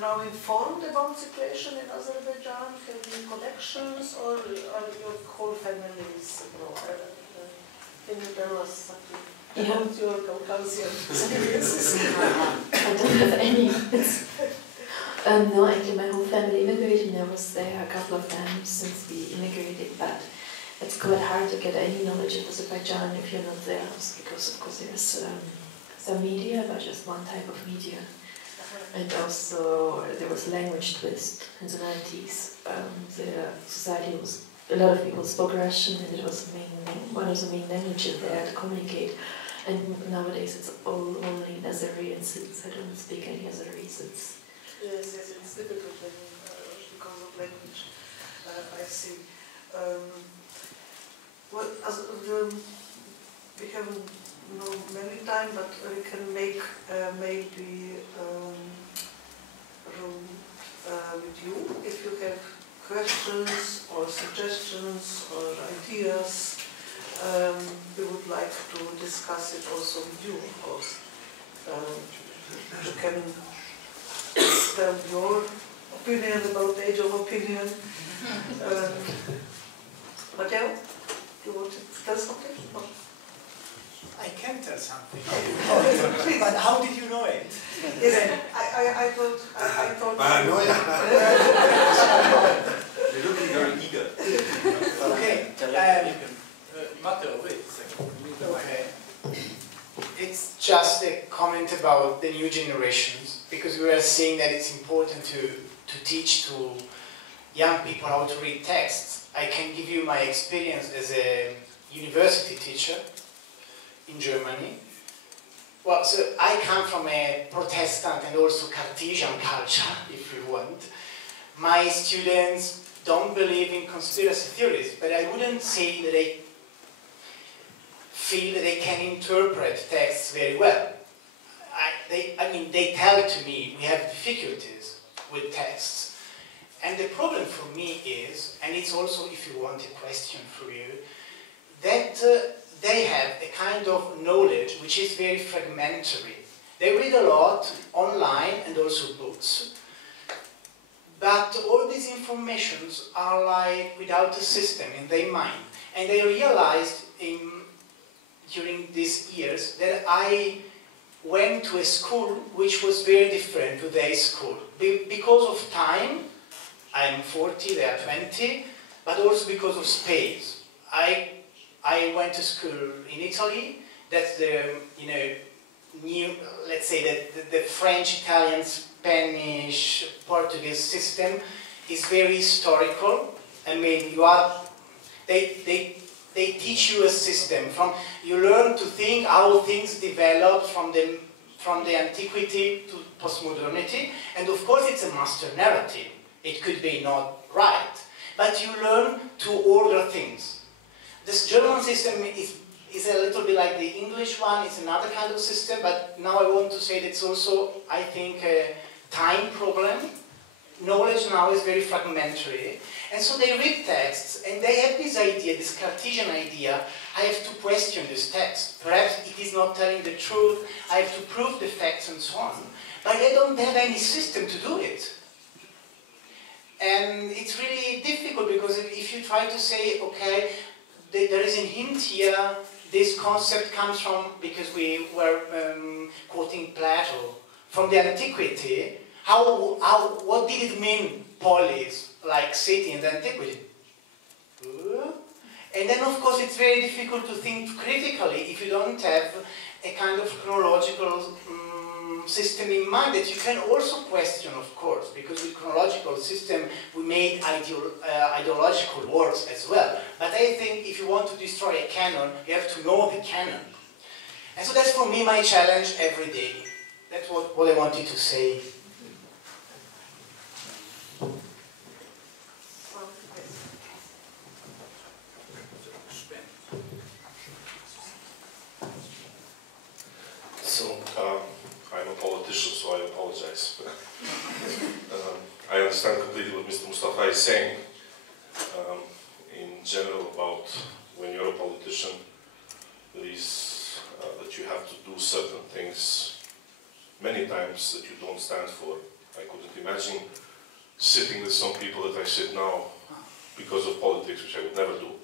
now informed about the situation in Azerbaijan? Have you connections, or are your whole family is abroad? Can you tell us something about your Caucasian experiences? I don't have any. No, actually my whole family immigrated, and I was there a couple of times since we immigrated, but it's quite hard to get any knowledge of Azerbaijan if you're not there, because of course there's some media, but just one type of media. And also there was a language twist in the 90s. The society was a lot of people spoke Russian, and it was one of the main languages there to communicate. And nowadays it's all only in Azeri, and since I don't speak any Azeri, it's... Yes, it's difficult because of language, I see. Well, we haven't many time, but we can make maybe room with you if you have questions or suggestions or ideas. We would like to discuss it also with you, of course. You can tell your opinion about Age of Opinion. Mateo, you want to tell something? No. I can tell something. But how did you know it? Yes, I thought. Paranoia. You're looking very eager. Okay. Matteo, wait a second. Okay. It's just a comment about the new generations, because we were saying that it's important to teach to young people how to read texts. I can give you my experience as a university teacher in Germany. Well, so I come from a Protestant and also Cartesian culture, if you want. My students don't believe in conspiracy theories, but I wouldn't say that they feel that they can interpret texts very well. I mean, they tell to me we have difficulties with texts. And the problem for me is, and it's also, if you want, a question for you, that they have a kind of knowledge which is very fragmentary. They read a lot online and also books, but all these informations are like without a system in their mind. And they realized during these years that I went to a school which was very different to their school. Because of time, I'm 40, they are 20, but also because of space. I went to school in Italy. That's the, new, let's say that the French, Italian, Spanish, Portuguese system is very historical. I mean, they teach you a system. You learn to think how things developed from the antiquity to postmodernity, and of course it's a master narrative. It could be not right, but you learn to order things. This German system is a little bit like the English one. It's another kind of system, but now I want to say that it's also, I think, a time problem. Knowledge now is very fragmentary, and so they read texts, and they have this idea, this Cartesian idea, I have to question this text. Perhaps it is not telling the truth, I have to prove the facts and so on, but they don't have any system to do it. And it's really difficult, because if you try to say, okay, there is a hint here, this concept comes from, because we were quoting Plato, from the antiquity. What did it mean, polis, like city in the antiquity? And then, of course, it's very difficult to think critically if you don't have a kind of chronological system in mind that you can also question, of course, because with chronological system we made ideological works as well. But I think if you want to destroy a canon, you have to know the canon. And so that's for me my challenge every day. That's what I wanted to say. So, I'm a politician, so I apologize. I understand completely what Mr. Mustafaj is saying. In general, about when you're a politician, there is that you have to do certain things many times that you don't stand for. I couldn't imagine sitting with some people that I sit now because of politics, which I would never do.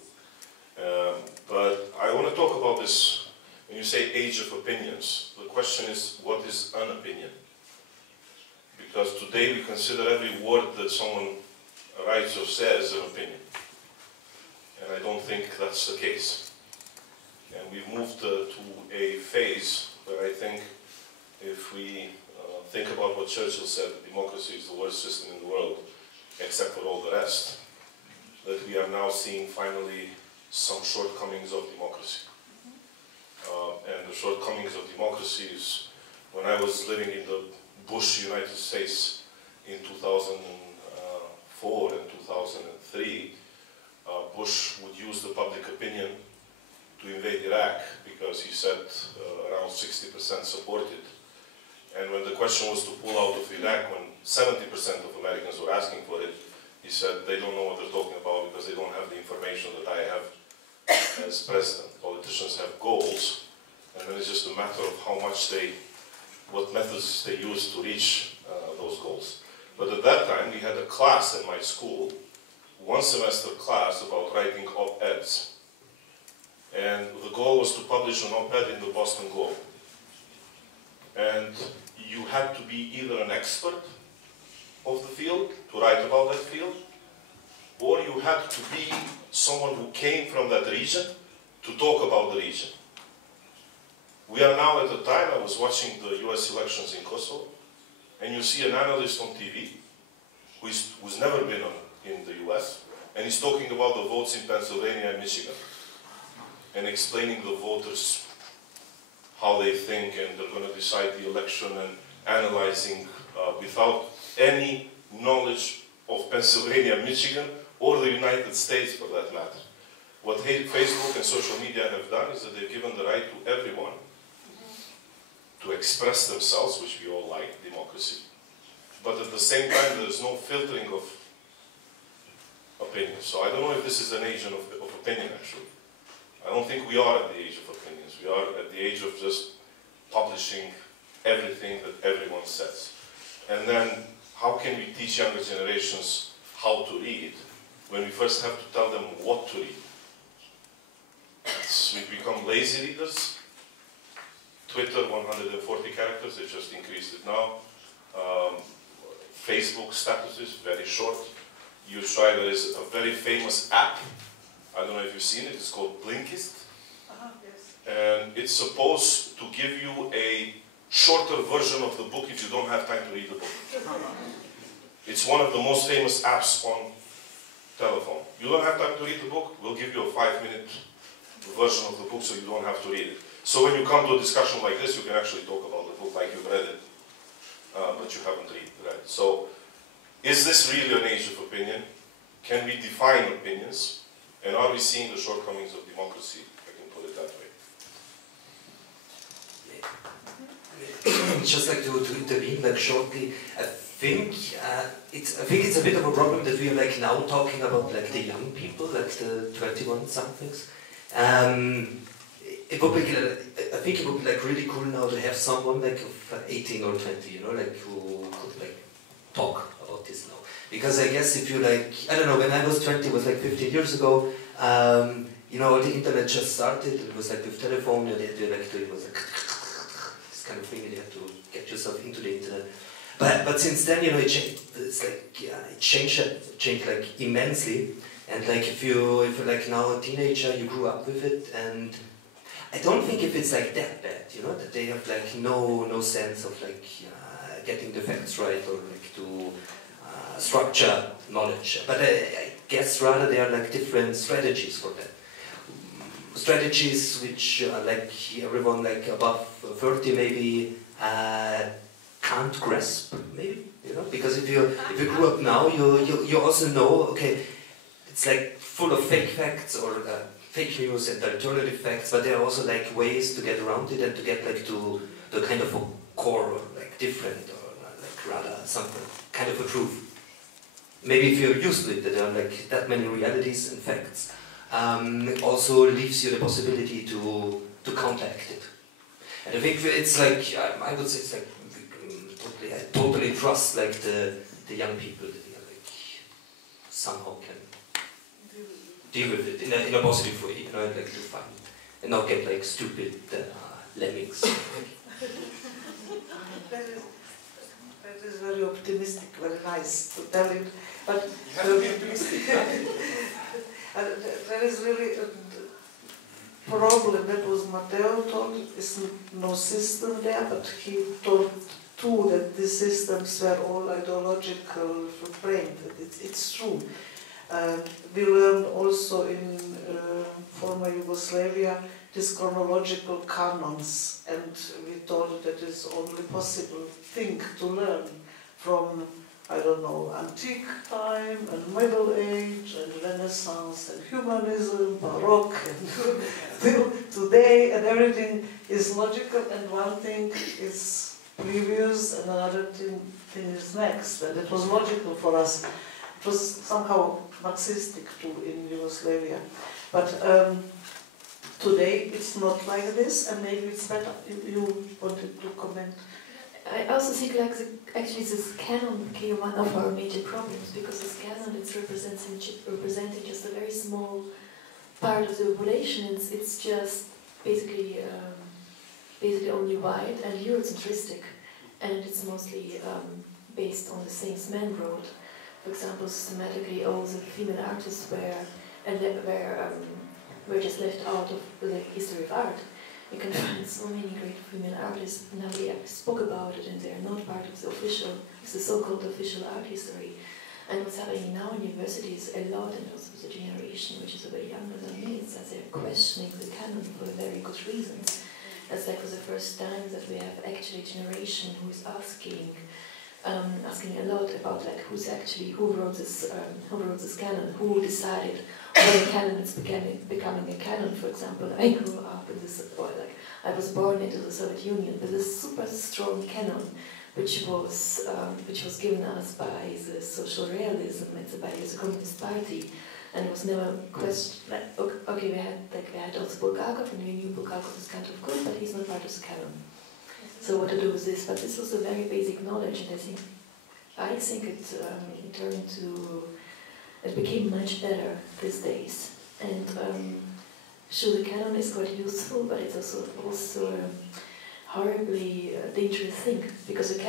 But I want to talk about this. When you say age of opinions, the question is, what is an opinion? Because today we consider every word that someone writes or says an opinion. And I don't think that's the case. And we've moved to a phase where I think if we think about what Churchill said, democracy is the worst system in the world, except for all the rest. that we are now seeing finally some shortcomings of democracy. And the shortcomings of democracy is, when I was living in the Bush United States in 2004 and 2003, Bush would use the public opinion to invade Iraq because he said around 60% supported. And when the question was to pull out of Iraq, when 70% of Americans were asking for it, he said they don't know what they're talking about because they don't have the information that I have as president. Politicians have goals, and then it's just a matter of how much what methods they use to reach those goals. But at that time, we had a class in my school, one semester class about writing op-eds. And the goal was to publish an op-ed in the Boston Globe. And you had to be either an expert of the field, to write about that field, or you had to be someone who came from that region to talk about the region. We are now at the time, I was watching the US elections in Kosovo, and you see an analyst on TV who's never been in the US, and he's talking about the votes in Pennsylvania and Michigan, and explaining the voters how they think, and they're going to decide the election, and analyzing without any knowledge of Pennsylvania, Michigan, or the United States for that matter. What Facebook and social media have done is that they've given the right to everyone to express themselves, which we all like, democracy. But at the same time, there's no filtering of opinions. So I don't know if this is an age of opinion, actually. I don't think we are at the age of opinions. We are at the age of just publishing everything that everyone says. And then, how can we teach younger generations how to read when we first have to tell them what to read? We become lazy readers. Twitter, 140 characters, they just increased it now. Facebook statuses, very short. You try, there is a very famous app, I don't know if you've seen it, it's called Blinkist. Yes. And it's supposed to give you a shorter version of the book if you don't have time to read the book. It's one of the most famous apps on telephone. You don't have time to read the book, we'll give you a 5-minute version of the book so you don't have to read it. So when you come to a discussion like this, you can actually talk about the book like you've read it, but you haven't read it. So, is this really an age of opinion? Can we define opinions? And are we seeing the shortcomings of democracy? I can put it that way. Just like to intervene like shortly, I think it's a bit of a problem that we are like now talking about like the young people, like the 21-somethings. It would be, I think it would be like really cool now to have someone like of 18 or 20, you know, like who could like talk about this now. Because I guess if you like, I don't know, when I was 20, it was like 15 years ago, you know, the internet just started, it was like with telephone, and it was like this kind of thing, and you had to get yourself into the internet. But since then, you know, it changed, it's like, yeah, it changed like immensely. And like if you're like now a teenager, you grew up with it, and I don't think if it's like that bad, you know, that they have like no sense of like getting the facts right or like to structure knowledge. But I guess rather there are like different strategies for that. Strategies which like everyone like above 30 maybe can't grasp, maybe, you know, because if you grew up now, you also know, okay, it's like full of fake facts or fake news and alternative facts, but there are also like ways to get around it and to get like to the kind of a core or like different or like rather something kind of a truth. Maybe if you're used to it, that there are like that many realities and facts, it also leaves you the possibility to counteract it. And I think it's like I would say it's like I totally trust like the young people that they are like somehow can deal with it in a positive way, you know, like to find and not get like stupid lemmings. That is very optimistic, very nice to tell it. But you have to be optimistic. there is really a problem that was Matteo told. Is no system there, but he told too that these systems were all ideological framed. It's true. And we learned also in former Yugoslavia these chronological canons, and we thought that it's only possible thing to learn from, I don't know, antique time and Middle Age and Renaissance and humanism, Baroque and till today, and everything is logical, and one thing is previous and another thing is next, and it was logical for us. It was somehow Marxistic too in Yugoslavia, but today it's not like this, and maybe it's better. You wanted to comment? I also think like actually this canon became one of our major problems, because this canon is representing just a very small part of the population. It's just basically only white and Eurocentristic, and it's mostly based on the things men wrote. For example, systematically all the female artists were just left out of the history of art. You can find so many great female artists, now we spoke about it and they are not part of the official, it's the so-called official art history. And what's happening now in universities a lot, and also the generation which is a bit younger than me, is that they're questioning the canon for very good reasons. It's like for the first time that we have actually a generation who is asking a lot about like who wrote this canon, who decided when a canon is becoming a canon. For example, I grew up in this, or like I was born into the Soviet Union with a super strong canon, which was given us by the social realism and by the Communist Party, and it was never questioned. Like, okay, we had also Bulgakov, and we knew Bulgakov is kind of good, but he's not part of the canon. So what to do with this? But this was a very basic knowledge, and I think it became much better these days. And sure, the canon is quite useful, but it's also a horribly dangerous thing, because if we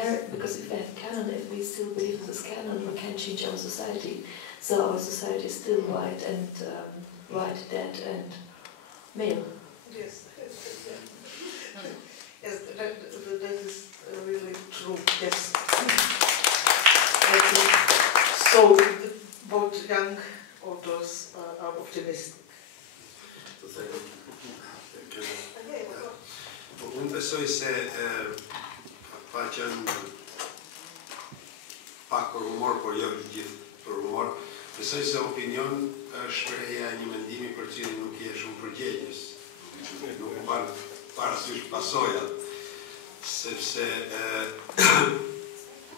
have canon, if we still believe in this canon, we can't change our society. So our society is still white, dead, and male. Yes. Yes, that is really true, yes. So, both young authors are optimistic. Unë besoj se faqen pak për humor, por jo gjithë për humor, besoj se opinion është shprehja e një mendimi për cilin nuk je shumë përgjegjës. Nuk ban parasysh pasojat, sepse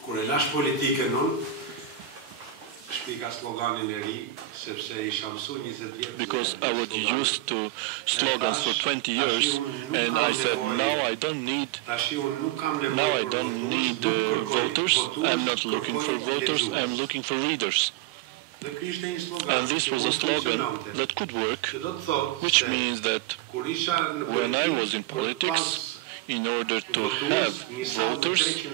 kur e lash politikën unë, shpika sloganin e ri, sepse isha mësuar 20 vjet. Because I was used to slogans for 20 years, and I said, now I don't need voters. I'm not looking for voters. I'm looking for readers. And this was a slogan that could work, which means that when I was in politics, in order to have voters,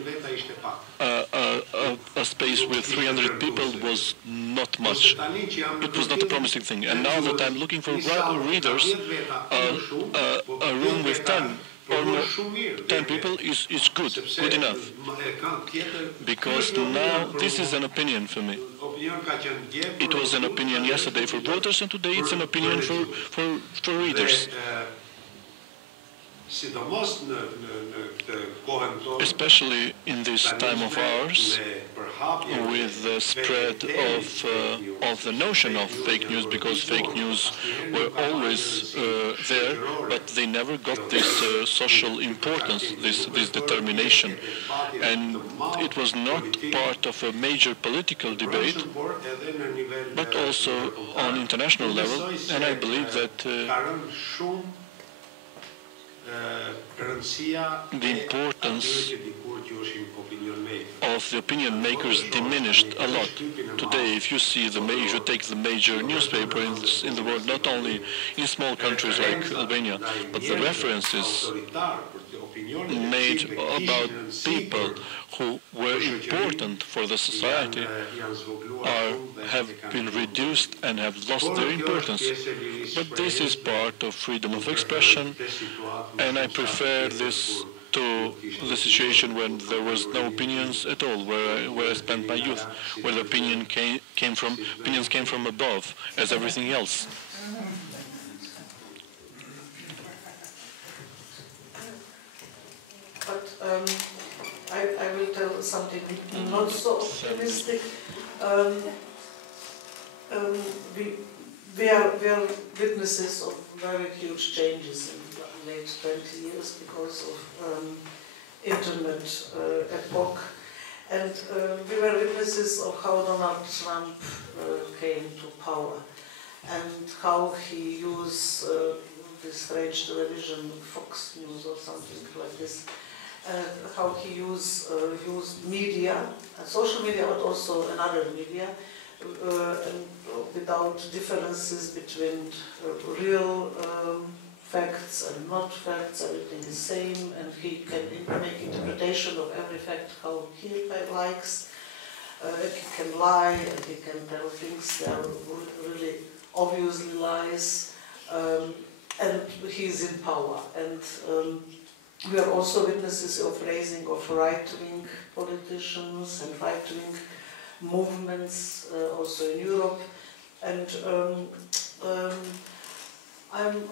a space with 300 people was not much. It was not a promising thing. And now that I'm looking for readers, a room with 10 or more, 10 people is good enough. Because now this is an opinion for me. It was an opinion yesterday for voters, and today it's an opinion for readers. Especially in this time of ours, with the spread of the notion of fake news, because fake news were always there, but they never got this social importance, this determination. And it was not part of a major political debate, but also on international level, and I believe that the importance of the opinion makers diminished a lot. Today, if you see if you take the major newspaper in the world, not only in small countries like Albania, but the references made about people who were important for the society have been reduced and have lost their importance. But this is part of freedom of expression, and I prefer this to the situation when there was no opinions at all, where I spent my youth, where the opinions came from above, as everything else. But I will tell something not so optimistic. We are witnesses of very huge changes in the late 20 years because of internet epoch, and we were witnesses of how Donald Trump came to power and how he used this French television, Fox News or something like this, how he used media, social media, but also another media, and without differences between real facts and not facts, everything is same, and he can make interpretation of every fact how he likes. He can lie, and he can tell things that are really obviously lies, and he's in power. And we are also witnesses of raising of right-wing politicians and right-wing movements also in Europe, and I'm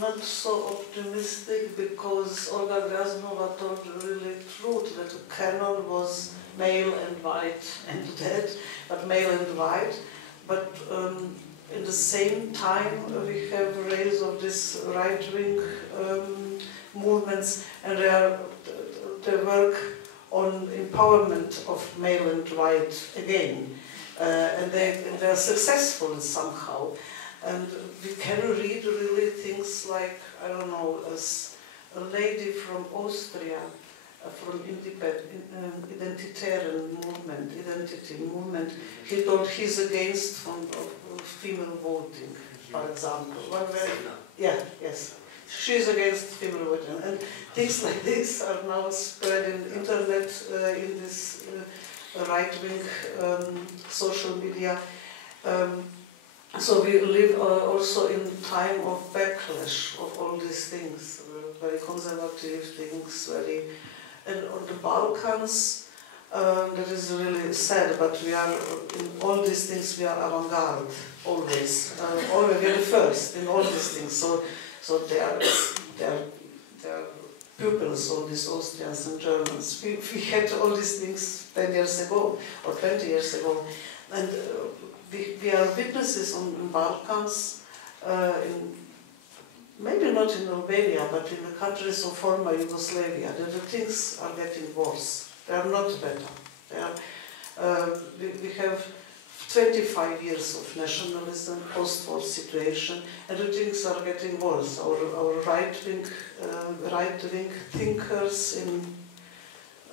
not so optimistic because Olga Grjasnowa told really truth that the canon was male and white and dead, but male and white. But in the same time we have a rise of this right-wing movements, and they work on empowerment of male and white again, and they are successful somehow. And we can read really things like, I don't know, as a lady from Austria, from identitarian movement, identity movement, he told he's against female voting, for example. One very, yeah, yes. She's against female voting, and things like this are now spread in the internet, in this right-wing social media. So we live also in time of backlash of all these things, very conservative things, and on the Balkans, that is really sad, but we are, in all these things, we are avant-garde, always. Always, we are the first in all these things. So they are pupils, all these Austrians and Germans. We had all these things 10 years ago, or 20 years ago. And we are witnesses on the Balkans, maybe not in Albania, but in the countries of former Yugoslavia, that the things are getting worse. They are not better. We have 25 years of nationalism, post-war situation, and the things are getting worse. Our right-wing thinkers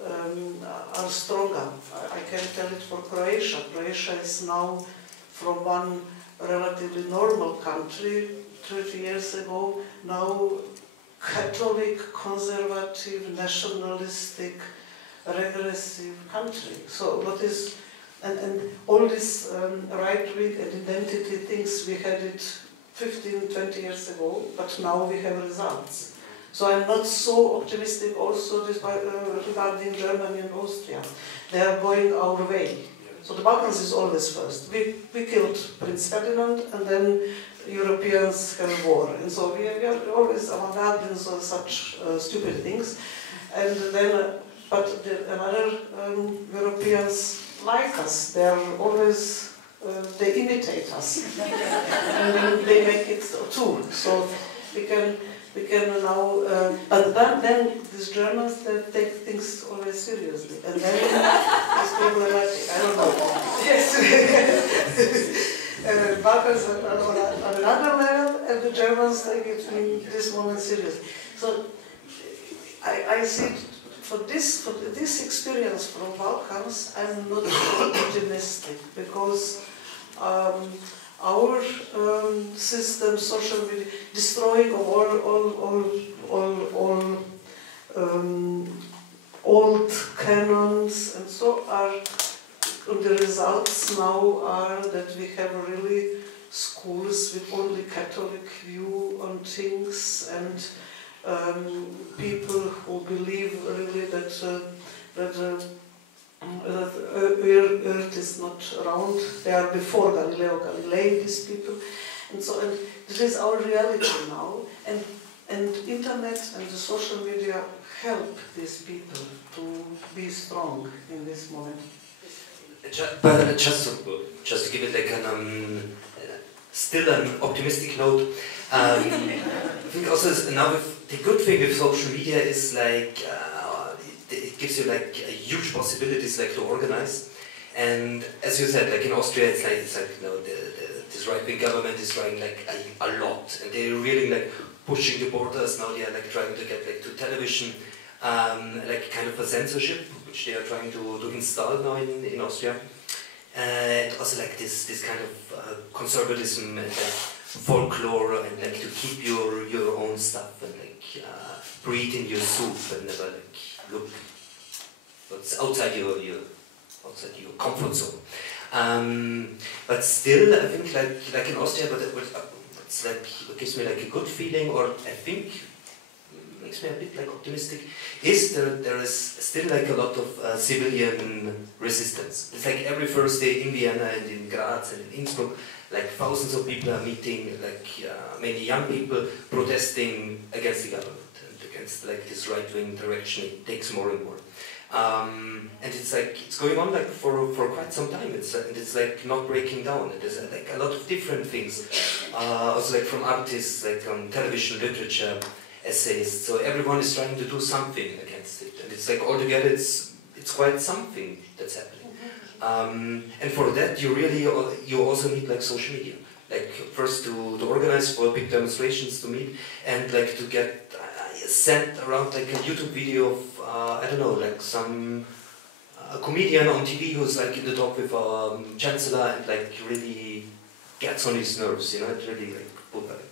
are stronger. I can tell it for Croatia. Croatia is now from one relatively normal country 30 years ago, now Catholic, conservative, nationalistic, regressive country. So what is, and all these right-wing and identity things, we had it 15, 20 years ago, but now we have results. So I'm not so optimistic also regarding Germany and Austria. They are going our way. So the Balkans is always first. We killed Prince Ferdinand, and then Europeans have war. And so we are always avant-garde in such stupid things. And then, but another Europeans like us. They are always, they imitate us. And then they make it too. So we can now, but then these Germans, they take things always seriously, and then it's problematic. I don't know. Yes. Balkans are on another level, and the Germans take it in this moment seriously. So I see for this experience from Balkans, I'm not optimistic because. Our system, social media, destroying all old canons, and so are. The results now are that we have really schools with only Catholic view on things, and people who believe really that Earth is not round. They are before Galileo Galilei, these people. And so this is our reality now. And internet and the social media help these people to be strong in this moment. But just to give it like still an optimistic note, I think also now the good thing with social media is like it gives you like huge possibilities like to organize. And as you said, like in Austria, it's like you know this right-wing government is trying like a lot, and they're really like pushing the borders. Now they are like trying to get like to television, like kind of a censorship, which they are trying to install now in Austria. And also like this kind of conservatism and like folklore, and like to keep your own stuff and like breathe in your soup and never like look what's outside your comfort zone. But still, I think like in Austria, but it's like what gives me like a good feeling, or I think makes me a bit like optimistic, is there is still like a lot of civilian resistance. It's like every Thursday in Vienna and in Graz and in Innsbruck, like thousands of people are meeting, like many young people protesting against the government and against like this right-wing direction. It takes more and more. And it's like it's going on like for quite some time. It's like not breaking down. There's like a lot of different things. Also like from artists, like on television, literature, essayists. So everyone is trying to do something against it, and it's like altogether it's quite something that's happening. And for that you also need like social media. Like first to organize for big demonstrations to meet, and like to get sent around like a YouTube video of I don't know, like some a comedian on TV who's like in the talk with our chancellor, and like really gets on his nerves, you know, it really like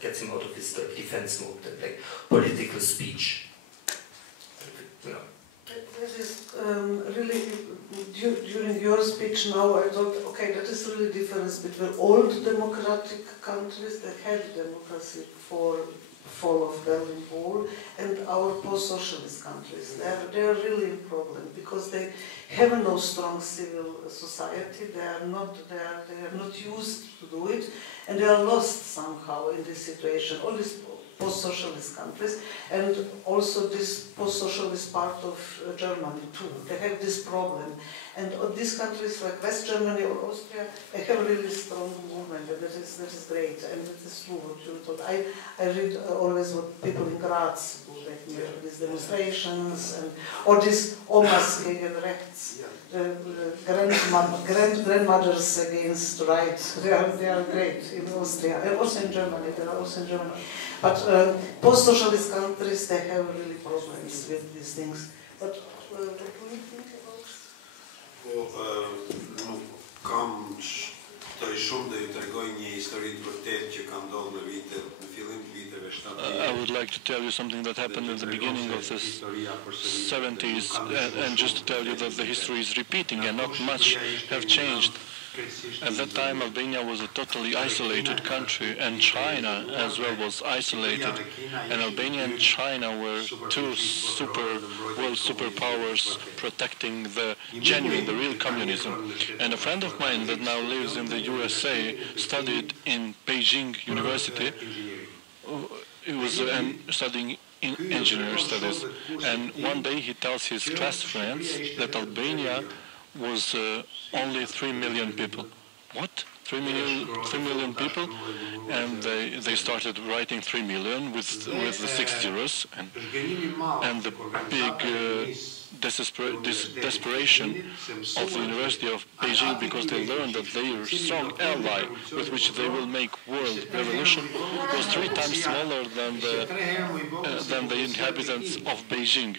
gets him out of his like defense mode and like political speech. You know. This is really, during your speech now, I thought, okay, that is really the difference between old democratic countries that had democracy for fall of Berlin Wall and our post-socialist countries. They are really a problem because they have no strong civil society. They are not used to do it, and they are lost somehow in this situation. All these post-socialist countries, and also this post-socialist part of Germany too. They have this problem, and these countries like West Germany or Austria, they have a really strong movement, and that is great, and it is true what you thought. I read always what people in Graz do, like these demonstrations, and or these Omas gegen rechts, grandmothers against right. They are great in Austria, and also in Germany. They are also in Germany. But post-socialist countries, they have really problems with these things. But what do you think about? Nu kam той шум да търгойни историите в те, че към долу видите филм видите вещата. I would like to tell you something that happened in the beginning of the 70s, and just to tell you that the history is repeating and not much have changed. At that time, Albania was a totally isolated country, and China as well was isolated. And Albania and China were two world superpowers protecting the genuine, the real communism. And a friend of mine that now lives in the USA studied in Beijing University. He was studying in engineering studies. And one day he tells his class friends that Albania was only 3 million people. What? 3 million people? And they started writing 3 million with the 6 zeros, and the big desperation of the University of Beijing, because they learned that their strong ally with which they will make world revolution was 3 times smaller than the inhabitants of Beijing.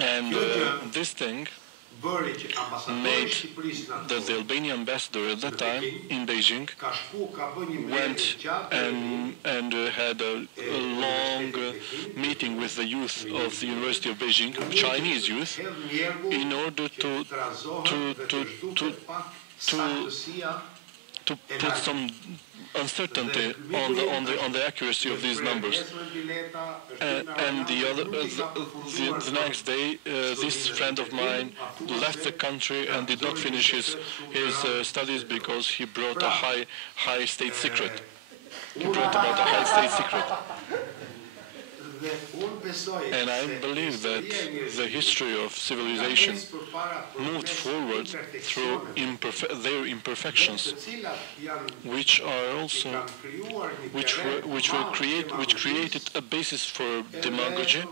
And this thing made that the Albanian ambassador at that time in Beijing went and had a long meeting with the youth of the University of Beijing, Chinese youth, in order to put some uncertainty on the accuracy of these numbers. And the next day, this friend of mine left the country and did not finish his studies because he brought a high state secret. He brought about a high state secret. And I believe that the history of civilization moved forward through their imperfections, which are also which created a basis for demagogy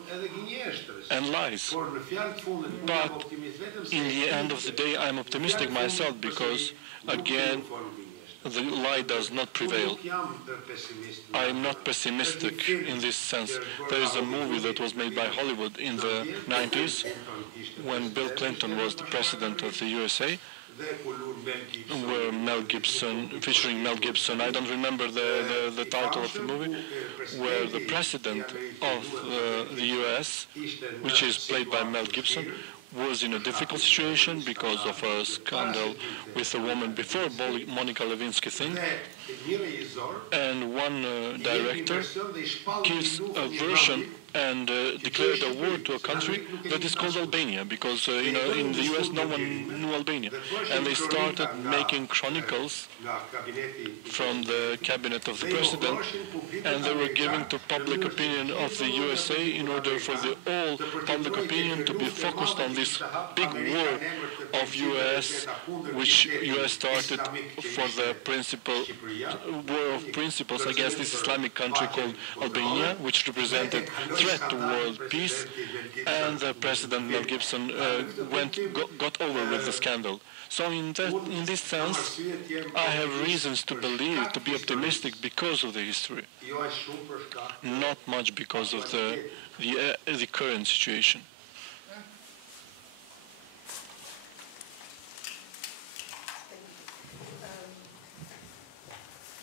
and lies. But in the end of the day, I'm optimistic myself because, again, the lie does not prevail. I am not pessimistic in this sense. There is a movie that was made by Hollywood in the 90s when Bill Clinton was the president of the USA, where featuring Mel Gibson. I don't remember the title of the movie, where the president of the US, which is played by Mel Gibson, was in a difficult situation because of a scandal with a woman before Monica Lewinsky thing. And one director gives a version and declared a war to a country that is called Albania, because in the US no one knew Albania. And they started making chronicles from the cabinet of the president, and they were giving to public opinion of the USA in order for the all public opinion to be focused on this big war of US, which US started for the war of principles against this Islamic country called Albania, which represented threat to world peace, and President Mel Gibson got over with the scandal. So in this sense, I have reasons to believe, to be optimistic because of the history, not much because of the current situation.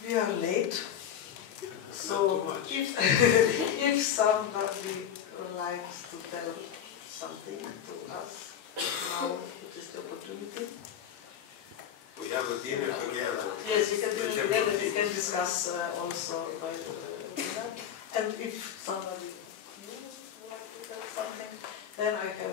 We are late, so if somebody likes to tell something to us, now it is the opportunity. We have a dinner together. Yes, we can do it together. We can discuss also by dinner. And if somebody would like to tell something, then I have